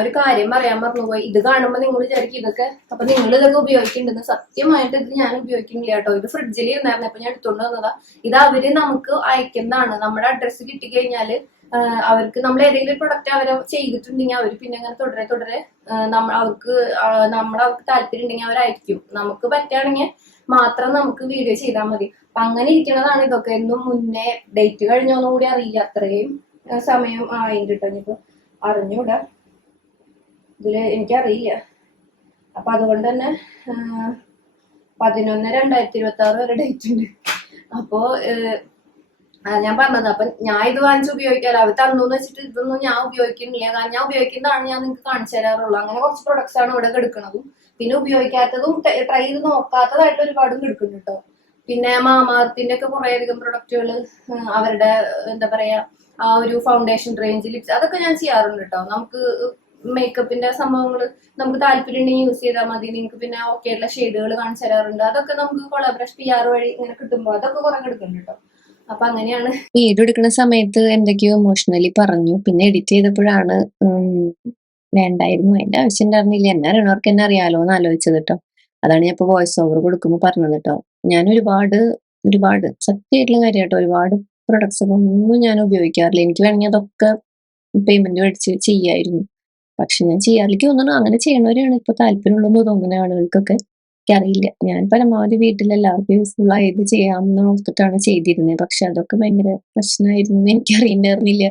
ഒരു കാര്യം പറയാൻ മറന്നുപോയി. ഇത് കാണുമ്പോൾ നിങ്ങൾ വിചാരിക്കും ഇതൊക്കെ അപ്പൊ നിങ്ങൾ ഇതൊക്കെ ഉപയോഗിക്കുന്നുണ്ടെന്ന്. സത്യമായിട്ട് ഇത് ഞാൻ ഉപയോഗിക്കുന്നില്ല കേട്ടോ. ഇത് ഫ്രിഡ്ജിൽ ഇരുന്നായിരുന്നു, അപ്പൊ ഞാൻ എടുത്തോണ്ട് വന്നതാ. ഇത് അവര് നമുക്ക് അയക്കുന്നതാണ്. നമ്മുടെ അഡ്രസ്സ് കിട്ടിക്കഴിഞ്ഞാല് അവർക്ക് നമ്മൾ ഏതെങ്കിലും പ്രൊഡക്റ്റ് അവരെ ചെയ്തിട്ടുണ്ടെങ്കിൽ അവർ പിന്നെ അങ്ങനെ തുടരെ അവർക്ക് താല്പര്യം ഉണ്ടെങ്കിൽ അവർ അയക്കും. നമുക്ക് പറ്റുകയാണെങ്കിൽ മാത്രം നമുക്ക് വീഡിയോ ചെയ്താൽ മതി. അപ്പൊ അങ്ങനെ ഇരിക്കുന്നതാണ് ഇതൊക്കെ. എന്നും മുന്നേ ഡേറ്റ് കഴിഞ്ഞോന്നും കൂടി അറിയില്ല, അത്രയും സമയം ആയിട്ട് കേട്ടോ. ഇനിയിപ്പോ അറിഞ്ഞൂടാ, ഇതില് എനിക്കറിയില്ല. അപ്പൊ അതുകൊണ്ട് തന്നെ 11/2026 വരെ ഡേറ്റ് ഉണ്ട്. അപ്പോ ഞാൻ പറഞ്ഞത്, അപ്പൊ ഞാൻ ഇത് വാങ്ങിച്ച് ഉപയോഗിക്കാലോ. അവർ തന്നൂന്ന് വെച്ചിട്ട് ഇതൊന്നും ഞാൻ ഉപയോഗിക്കുന്നില്ല. കാരണം ഞാൻ ഉപയോഗിക്കുന്നതാണ് ഞാൻ നിങ്ങൾക്ക് കാണിച്ചു തരാറുള്ളൂ. അങ്ങനെ കുറച്ച് പ്രൊഡക്ട്സ് ആണ് ഇവിടെ എടുക്കുന്നതും. പിന്നെ ഉപയോഗിക്കാത്തതും ട്രൈ ചെയ്ത് നോക്കാത്തതായിട്ട് ഒരുപാടും എടുക്കുന്നുണ്ട് കേട്ടോ. പിന്നെ മാമാർത്തിന്റെ ഒക്കെ കുറെ അധികം പ്രൊഡക്റ്റുകൾ, അവരുടെ എന്താ പറയാ ആ ഒരു ഫൗണ്ടേഷൻ റേഞ്ച്, ലിപ്സ്, അതൊക്കെ ഞാൻ ചെയ്യാറുണ്ട് കേട്ടോ. നമുക്ക് മേക്കപ്പിന്റെ സംഭവങ്ങൾ നമുക്ക് താല്പര്യം ഉണ്ടെങ്കിൽ യൂസ് ചെയ്താൽ മതി. നിങ്ങൾക്ക് പിന്നെ ഓക്കെ ആയിട്ടുള്ള ഷെയ്ഡുകൾ കാണിച്ചു തരാറുണ്ട്. അതൊക്കെ നമുക്ക് കൊളാബറേഷൻ PR വഴി ഇങ്ങനെ കിട്ടുമ്പോൾ അതൊക്കെ കുറെ എടുക്കുന്നുണ്ട് കേട്ടോ. അപ്പൊ അങ്ങനെയാണ്. വീഡിയോ എടുക്കുന്ന സമയത്ത് എന്തൊക്കെയോ ഇമോഷണലി പറഞ്ഞു. പിന്നെ എഡിറ്റ് ചെയ്തപ്പോഴാണ് വേണ്ടായിരുന്നു, അതിന്റെ ആവശ്യം ഉണ്ടായിരുന്നില്ല, എന്നെ അറിയണവർക്ക് എന്നെ അറിയാലോ എന്ന് ആലോചിച്ചത് കേട്ടോ. അതാണ് ഞാൻ ഇപ്പൊ വോയിസ് ഓവർ കൊടുക്കുമ്പോൾ പറഞ്ഞത് കേട്ടോ. ഞാൻ ഒരുപാട് സത്യമായിട്ടുള്ള കാര്യം കേട്ടോ. ഒരുപാട് പ്രൊഡക്ട്സ് ഒന്നും ഞാൻ ഉപയോഗിക്കാറില്ല. എനിക്ക് വേണമെങ്കിൽ അതൊക്കെ പേയ്മെന്റ് മേടിച്ച് ചെയ്യായിരുന്നു. പക്ഷെ ഞാൻ ചെയ്യാറിലേക്ക് തോന്നുന്നു അങ്ങനെ ചെയ്യണവരെയാണ് ഇപ്പൊ താല്പര്യമുള്ളതെന്ന് തോന്നുന്ന ആളുകൾക്കൊക്കെ. എനിക്കറിയില്ല, ഞാൻ പരമാവധി വീട്ടിലെല്ലാവർക്കും യൂസ്ഫുൾ ആയത് ചെയ്യാമെന്ന് ഓർത്തിട്ടാണ് ചെയ്തിരുന്നത്. പക്ഷെ അതൊക്കെ ഭയങ്കര പ്രശ്നമായിരുന്നു, എനിക്കറിയണ്ടായിരുന്നില്ല.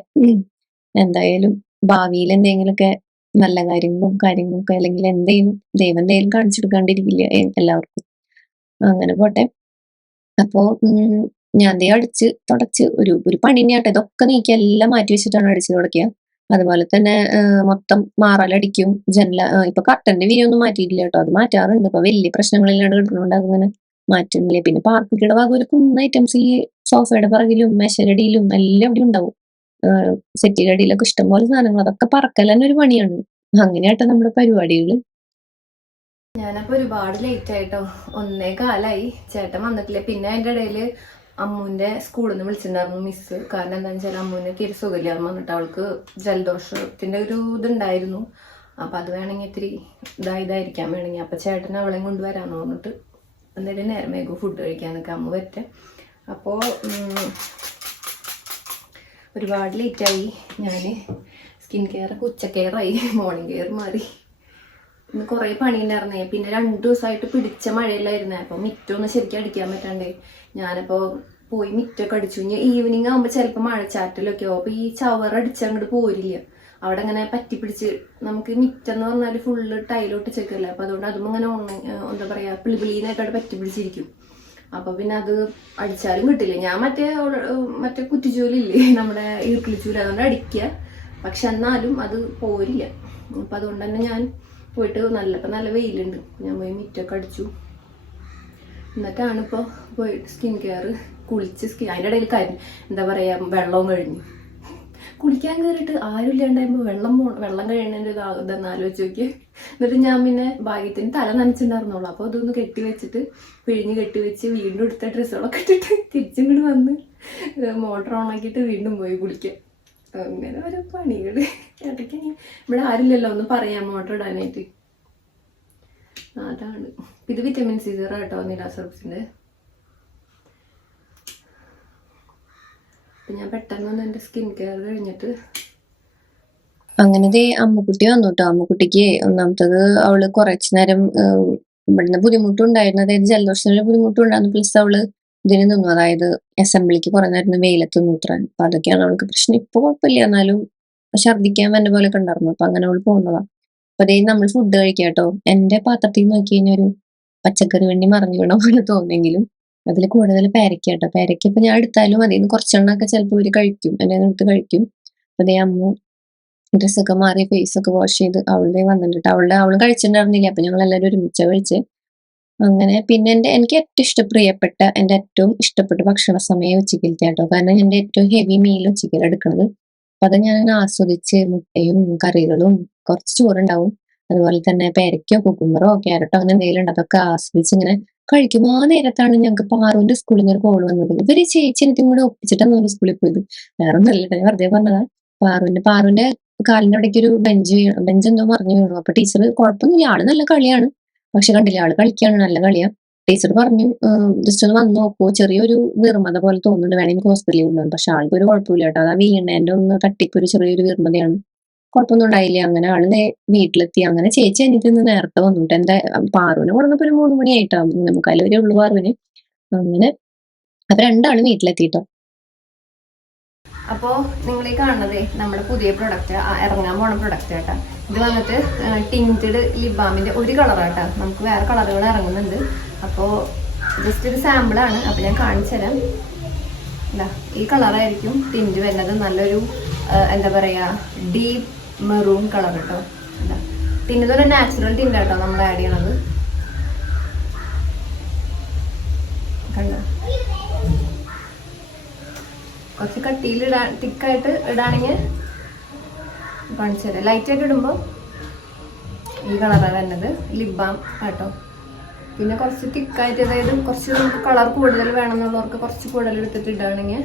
എന്തായാലും ഭാവിയിൽ എന്തെങ്കിലുമൊക്കെ നല്ല കാര്യങ്ങളൊക്കെ അല്ലെങ്കിൽ ദൈവം എന്തെങ്കിലും കാണിച്ചെടുക്കാണ്ടിരിക്കില്ല എല്ലാവർക്കും. അങ്ങനെ പോട്ടെ. അപ്പോ ഞാൻ ദേ അടിച്ച് തുടച്ച് ഒരു പണി തന്നെയാട്ടെ. ഇതൊക്കെ നീക്കി എല്ലാം മാറ്റി വെച്ചിട്ടാണ് അടിച്ച് തുടക്കുക. അതുപോലെ തന്നെ മൊത്തം മാറലടിക്കും. ഇപ്പൊ കർട്ടന്റെ വിരിയൊന്നും മാറ്റിയിട്ടില്ല കേട്ടോ. അത് മാറ്റാറുണ്ട്. ഇപ്പൊ വലിയ പ്രശ്നങ്ങളില്ലാണ്ട് കിടക്കുന്നതുകൊണ്ട് അതിങ്ങനെ മാറ്റുന്നില്ല. പിന്നെ പാർക്കുട്ടിയുടെ ഭാഗം ഒരു കുന്ന ഐറ്റംസ് ഈ സോഫയുടെ പിറകിലും മേശരടിയിലും എല്ലാം ഇവിടെ ഉണ്ടാവും. സെറ്റിയുടെ അടിയിലൊക്കെ ഇഷ്ടംപോലെ സാധനങ്ങൾ. അതൊക്കെ പറക്കൽ തന്നെ ഒരു പണിയാണ്. അങ്ങനെയാട്ടോ നമ്മുടെ പരിപാടികള്. ഞാനപ്പോ ഒരുപാട് ലേറ്റ് ആയിട്ടോ. 1:15 ചേട്ടൻ വന്നിട്ടില്ല. പിന്നെ അതിന്റെ ഇടയില് അമ്മുവിന്റെ സ്കൂളിൽ നിന്ന് വിളിച്ചിട്ടുണ്ടായിരുന്നു മിസ്. കാരണം എന്താണെന്ന് വെച്ചാൽ അമ്മുവിന് തീരെ സുഖമില്ലാന്ന് പറഞ്ഞിട്ട് അവൾക്ക് ജലദോഷത്തിന്റെ ഒരു ഇതുണ്ടായിരുന്നു. അപ്പൊ അത് വേണമെങ്കിൽ ഇത്തിരി ഇതായിരിക്കാൻ വേണമെങ്കിൽ അപ്പൊ ചേട്ടൻ അവളെയും കൊണ്ടുവരാന്ന് പറഞ്ഞിട്ട് എന്തായാലും നേരം വേഗം ഫുഡ് കഴിക്കാൻ നിൽക്കാം. അമ്മ പറ്റേ. അപ്പോ ഒരുപാട് ലേറ്റായി. ഞാന് സ്കിൻ കെയർ ഒക്കെ ഉച്ച കെയറായി, മോർണിംഗ് കെയർ മാറി. ഇന്ന് കുറേ പണി ഉണ്ടായിരുന്നേ. പിന്നെ 2 ദിവസമായിട്ട് പിടിച്ച മഴയിലായിരുന്നേ. അപ്പൊ മിറ്റൊന്നും ശരിക്കും അടിക്കാൻ പറ്റാണ്ടേ. ഞാനപ്പോ പോയി മിറ്റൊക്കെ അടിച്ചു. ഇനി ഈവനിങ് ആകുമ്പോ ചിലപ്പോ മഴച്ചാറ്റലൊക്കെ ആവും. അപ്പൊ ഈ ചവറടിച്ച് അങ്ങോട്ട് പോരില്ല. അവിടെ ഇങ്ങനെ പറ്റിപ്പിടിച്ച് നമുക്ക് മിറ്റെന്ന് പറഞ്ഞാല് ഫുള്ള് ടൈലൊട്ടിച്ചേക്കല്ലേ. അപ്പൊ അതുകൊണ്ട് അതും ഇങ്ങനെ എന്താ പറയാ പിളിപിളീനായിട്ട് അവിടെ പറ്റിപ്പിടിച്ചിരിക്കും. അപ്പൊ പിന്നെ അത് അടിച്ചാലും കിട്ടില്ല. ഞാൻ മറ്റേ കുറ്റിച്ചൂലില്ലേ, നമ്മുടെ ഈർക്കിളിച്ചൂല്, അതുകൊണ്ട് അടിക്കുക. പക്ഷെ എന്നാലും അത് പോരില്ല. അപ്പൊ അതുകൊണ്ട് തന്നെ ഞാൻ പോയിട്ട് നല്ല വെയിലുണ്ട്. ഞാൻ പോയി മിറ്റൊക്കെ അടിച്ചു. എന്നിട്ടാണ് ഇപ്പോൾ പോയിട്ട് സ്കിൻ കെയർ കുളിച്ച് അതിൻ്റെ ഇടയിൽ എന്താ പറയുക വെള്ളവും കഴിഞ്ഞു. കുളിക്കാൻ കയറിയിട്ട് ആരും ഇല്ലാണ്ടായപ്പോൾ വെള്ളം കഴിയണതിൻ്റെ ഇതെന്ന് ആലോചിച്ച് നോക്കി. എന്നിട്ട് ഞാൻ പിന്നെ ഭാഗ്യത്തിന് തല നനച്ചിട്ടുണ്ടായിരുന്നുള്ളൂ. അപ്പോൾ അതൊന്ന് കെട്ടി വെച്ചിട്ട് പിഴിഞ്ഞ് കെട്ടി വെച്ച് വീണ്ടും എടുത്ത ഡ്രസ്സുകളൊക്കെ ഇട്ടിട്ട് തിരിച്ചിങ്ങോട്ട് വന്ന് മോട്ടർ ഓണാക്കിയിട്ട് വീണ്ടും പോയി കുളിക്കാൻ. അങ്ങനെ ഓരോ പണികൾ. ഇടയ്ക്ക് ഇവിടെ ആരില്ലല്ലോ ഒന്ന് പറയാം മോട്ടർ ഇടാനായിട്ട്. അതാണ്. ഇത് വിറ്റമിൻ സി സീറോ കേട്ടോ, നിരാസർബ്സിന്റെ. അപ്പൊ ഞാൻ പെട്ടെന്ന് എന്റെ സ്കിൻ കെയർ കഴിഞ്ഞിട്ട് അങ്ങനെ അമ്മുക്കുട്ടി വന്നു കേട്ടോ. അമ്മുക്കുട്ടിക്ക് ഒന്നാമത്തത് അവള് കുറച്ചു നേരം ഇവിടുന്ന് ബുദ്ധിമുട്ടുണ്ടായിരുന്നു. അതായത് ജലദോഷത്തിന്റെ ബുദ്ധിമുട്ടുണ്ടായിരുന്നു. പ്ലസ് അവള് ഇതിന് നിന്നു, അതായത് അസംബ്ലിക്ക് കുറെ നേരം വെയിലത്ത് നിന്നുത്രാൻ. അപ്പൊ അതൊക്കെയാണ് അവൾക്ക് പ്രശ്നം. ഇപ്പൊ കുഴപ്പമില്ല, എന്നാലും ഛർദ്ദിക്കാൻ വന്ന പോലെയൊക്കെ ഉണ്ടായിരുന്നു. അപ്പൊ അങ്ങനെ അവള് പോകുന്നതാ. അപ്പൊ അതേ നമ്മൾ ഫുഡ് കഴിക്കാം കേട്ടോ. എന്റെ പാത്രത്തിൽ നോക്കി കഴിഞ്ഞാൽ ഒരു പച്ചക്കറി വണ്ടി മറിഞ്ഞു വീണ പോലെ തോന്നുമെങ്കിലും അതിൽ കൂടുതൽ പേരയ്ക്ക കേട്ടോ. പേരയ്ക്ക ഇപ്പൊ ഞാൻ എടുത്താലും അതിൽ നിന്ന് കുറച്ചെണ്ണൊക്കെ ചിലപ്പോൾ ഇവര് കഴിക്കും, എന്നെ എടുത്ത് കഴിക്കും. അപ്പൊ അതേ അമ്മ ഡ്രസ്സൊക്കെ മാറി ഫേസ് ഒക്കെ വാഷ് ചെയ്ത് അവളുടെ വന്നിട്ട് അവള് കഴിച്ചിട്ടുണ്ടായിരുന്നില്ല. അപ്പൊ ഞങ്ങൾ എല്ലാവരും ഒരുമിച്ച കഴിച്ച്. അങ്ങനെ പിന്നെ എനിക്ക് എന്റെ ഏറ്റവും ഇഷ്ടപ്പെട്ട ഭക്ഷണ സമയം ഉച്ചക്കലത്തെ കേട്ടോ. കാരണം എന്റെ ഏറ്റവും ഹെവി മീൽ ഉച്ചക്കൽ എടുക്കണത്. അപ്പൊ അത് ഞാൻ ആസ്വദിച്ച് മുട്ടയും കറികളും കുറച്ച് ചോറുണ്ടാവും, അതുപോലെ തന്നെ പേരയ്ക്കോ കുക്കുമ്പറോ ക്യാരറ്റോ അങ്ങനെ എന്തെങ്കിലും ഉണ്ട്, അതൊക്കെ ആസ്വദിച്ച് ഇങ്ങനെ കഴിക്കും. ആ നേരത്താണ് ഞങ്ങൾക്ക് പാറുവിന്റെ സ്കൂളിൽ നിന്ന് ഒരു കോൾ വന്നത്. ഇവര് ചേച്ചി എനിക്കും കൂടെ ഒപ്പിച്ചിട്ടാണ് നമ്മൾ സ്കൂളിൽ പോയത്. വേറെ ഒന്നല്ല, ഞാൻ വെറുതെ പറഞ്ഞതാ. പാറുവിന്റെ കാലിന്റെ അവിടേക്ക് ഒരു ബെഞ്ച് എന്തോ മറിഞ്ഞു വീണു. അപ്പൊ ടീച്ചർ കുഴപ്പമൊന്നുമില്ല, ആള് നല്ല കളിയാണ്, പക്ഷെ കണ്ടില്ല ആള് കളിക്കാണ്, നല്ല കളിയാ. ടീച്ചർ പറഞ്ഞു ജസ്റ്റ് ഒന്ന് വന്ന് നോക്കൂ, ചെറിയൊരു വീർമത പോലെ തോന്നുന്നുണ്ട്, വേണമെങ്കിൽ ഹോസ്പിറ്റലിൽ കൊണ്ടുപോകും. പക്ഷെ ആൾക്ക് ഒരു കുഴപ്പമില്ല കേട്ടോ. അത് ആ വീണേന്റെ ഒന്ന് തട്ടിപ്പ് ഒരു ചെറിയൊരു വീർമതയാണ്, കുഴപ്പമൊന്നും ഉണ്ടായില്ല. അങ്ങനെ ആള് വീട്ടിലെത്തി. അങ്ങനെ ചേച്ചി എനിക്ക് ഇന്ന് നേരത്തെ വന്നിട്ട് എന്റെ പാറുവിനെ കൊണ്ടുവന്നപ്പോ ഒരു 3 മണിയായിട്ടോ, 3:45 വരെ ഉള്ളു പാറുവിന്. അങ്ങനെ അപ്പൊ 2 വീട്ടിലെത്തിട്ടോ. അപ്പോൾ നിങ്ങൾ ഈ കാണുന്നതേ നമ്മുടെ പുതിയ പ്രൊഡക്റ്റ്, ഇറങ്ങാൻ പോണ പ്രൊഡക്റ്റ് കേട്ടോ. ഇത് വന്നിട്ട് ടിൻറ്റഡ് ലിപ് ബാമിന്റെ ഒരു കളറാട്ടോ. നമുക്ക് വേറെ കളറുകൾ ഇറങ്ങുന്നുണ്ട്. അപ്പോൾ ജസ്റ്റ് ഒരു സാമ്പിളാണ്. അപ്പോൾ ഞാൻ കാണിച്ചു തരാം. എന്താ ഈ കളറായിരിക്കും ടിൻറ്റ് വരുന്നത്. നല്ലൊരു എന്താ പറയാ ഡീപ്പ് മെറൂൺ കളർ കേട്ടോ. എന്താ ടിൻറ്റ് ഒരു നാച്ചുറൽ ടിൻറ്റ് കേട്ടോ നമ്മൾ ആഡ് ചെയ്യണത്. കണ്ടോ, കുറച്ച് കട്ടിയിൽ തിക്കായിട്ട് ഇടാണെങ്കിൽ കാണിച്ചു തരാം. ലൈറ്റായിട്ട് ഇടുമ്പോൾ ഈ കളറാണ് വരുന്നത്, ലിപ് ബാം കേട്ടോ. പിന്നെ കുറച്ച് തിക്കായിട്ട്, അതായത് കുറച്ച് നമുക്ക് കളർ കൂടുതൽ വേണമെന്നുള്ളവർക്ക് കുറച്ച് കൂടുതൽ എടുത്തിട്ട് ഇടുകയാണെങ്കിൽ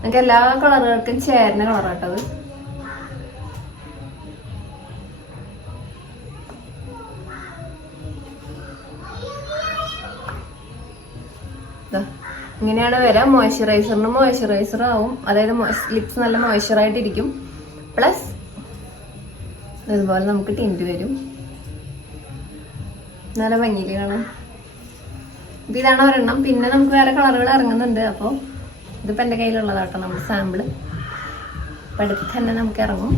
നമുക്ക് എല്ലാ കളറുകൾക്കും ചേരുന്ന കളറാട്ടത്. ഇങ്ങനെയാണ് വരാം. മോയ്സ്ചറൈസർ ആവും, അതായത് ലിപ്സ് നല്ല മോയ്സ്ചറായിട്ടിരിക്കും. പ്ലസ് ഇതുപോലെ നമുക്ക് ടിൻറ്റ് വരും, നല്ല ഭംഗിയിൽ കാണും. ഇപ്പം ഇതാണ് ഒരെണ്ണം. പിന്നെ നമുക്ക് വേറെ കളറുകൾ ഇറങ്ങുന്നുണ്ട്. അപ്പോൾ ഇതിപ്പോൾ എൻ്റെ കയ്യിലുള്ളതാട്ടോ നമ്മുടെ സാമ്പിള്. അപ്പം അടുത്ത് തന്നെ നമുക്ക് ഇറങ്ങും.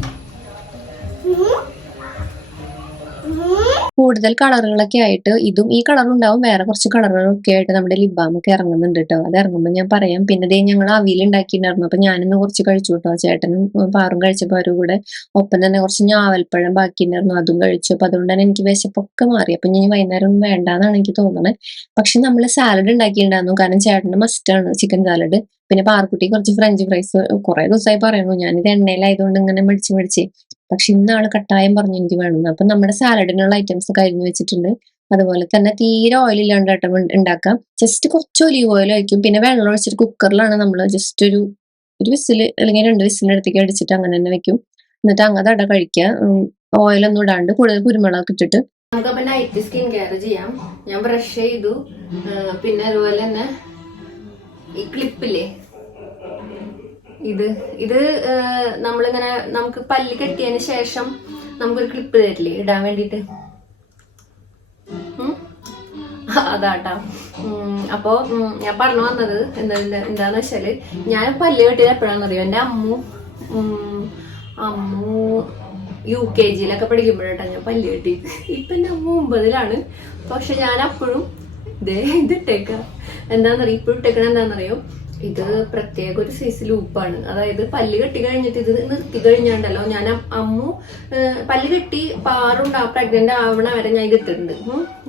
കൂടുതൽ കളറുകളൊക്കെ ആയിട്ട് ഇതും ഈ കളർ ഉണ്ടാവും, വേറെ കുറച്ച് കളറുകളൊക്കെ ആയിട്ട് നമ്മുടെ ലിപ് ബാം ഒക്കെ ഇറങ്ങുന്നുണ്ട് കേട്ടോ. അത് ഇറങ്ങുമ്പോൾ ഞാൻ പറയാം. പിന്നെ ദേ ഞങ്ങൾ അവിയൽ ഉണ്ടാക്കിയിട്ടുണ്ടായിരുന്നു. അപ്പൊ ഞാനിന്ന് കുറച്ച് കഴിച്ചു കേട്ടോ. ചേട്ടനും പാറും കഴിച്ചപ്പോൾ അവരും കൂടെ. ഒപ്പം തന്നെ കുറച്ച് ഞാവൽപ്പഴം ബാക്കിയുണ്ടായിരുന്നു, അതും കഴിച്ചു. അപ്പൊ അതുകൊണ്ട് തന്നെ എനിക്ക് വിശപ്പൊക്കെ മാറി. അപ്പൊ ഇനി വൈകുന്നേരം ഒന്നും വേണ്ടാന്നാണ് എനിക്ക് തോന്നുന്നത്. പക്ഷെ നമ്മൾ സാലഡ് ഉണ്ടാക്കിയിട്ടുണ്ടായിരുന്നു, കാരണം ചേട്ടന് മസ്റ്റാണ് ചിക്കൻ സാലഡ്. പിന്നെ പാർക്കുട്ടി കുറച്ച് ഫ്രഞ്ച് ഫ്രൈസ് കുറെ ദിവസമായി പറയുന്നു. ഞാനിത് എണ്ണയിലായതുകൊണ്ട് ഇങ്ങനെ മേടിച്ച് പക്ഷെ ഇന്നാള് കട്ടായം പറഞ്ഞു എനിക്ക് വേണമെന്ന്. അപ്പൊ നമ്മുടെ സാലഡിനുള്ള ഐറ്റംസ് ഒക്കെ അരിഞ്ഞു വെച്ചിട്ടുണ്ട്. അതുപോലെ തന്നെ തീരെ ഓയിൽ ഇല്ലാണ്ട് കേട്ടോ ഉണ്ടാക്കാം. ജസ്റ്റ് കുറച്ച് ഒലീവ് ഓയിൽ ഒഴിക്കും. പിന്നെ വെള്ളം ഒഴിച്ചിട്ട് കുക്കറിലാണ് നമ്മൾ ജസ്റ്റ് ഒരു വിസിൽ അല്ലെങ്കിൽ 2 വിസിലിനടുത്തേക്ക് അടിച്ചിട്ട് അങ്ങനെ തന്നെ വെക്കും. എന്നിട്ട് അങ്ങനത്തെ കഴിക്കുക. ഓയിലൊന്നും ഇടാണ്ട് കൂടുതൽ കുരുമുളക് ഇട്ടിട്ട്. നമുക്കപ്പോ നൈറ്റ് സ്കിൻ കെയർ ചെയ്യാം. ഞാൻ ബ്രഷ് ചെയ്തു. പിന്നെ അതുപോലെ തന്നെ ഈ ക്ലിപ്പില്ലേ, ഇത് നമ്മളിങ്ങനെ നമുക്ക് പല്ല് കെട്ടിയതിന് ശേഷം നമുക്കൊരു ക്ലിപ്പ് തരില്ലേ ഇടാൻ വേണ്ടിട്ട്, അതാട്ടാ. അപ്പോ ഞാൻ പറഞ്ഞു വന്നത് എന്താന്ന് വെച്ചാല്, ഞാൻ പല്ല് കെട്ടിയത് എപ്പോഴാണെന്നറിയോ, എന്റെ അമ്മു UKG-ലൊക്കെ പഠിക്കുമ്പോഴാട്ടാ ഞാൻ പല്ല് കെട്ടി. ഇപ്പൊ എന്റെ അമ്മ 9-ലാണ്. പക്ഷെ ഞാൻ അപ്പോഴും ഇതിട്ടേക്ക. എന്താന്നറിയോ ഇപ്പോഴും ഇട്ടേക്കണ എന്താണെന്നറിയോ, ഇത് പ്രത്യേക ഒരു സൈസ് ലൂപ്പാണ്. അതായത് പല്ല് കെട്ടി കഴിഞ്ഞിട്ട് ഇത് നിർത്തി കഴിഞ്ഞാണ്ടല്ലോ, ഞാൻ അമ്മു പല്ല് കെട്ടി പ്രഗ്നന്റ് ആവണ വരെ ഞാൻ ഇത് ഇട്ടിട്ടുണ്ട്.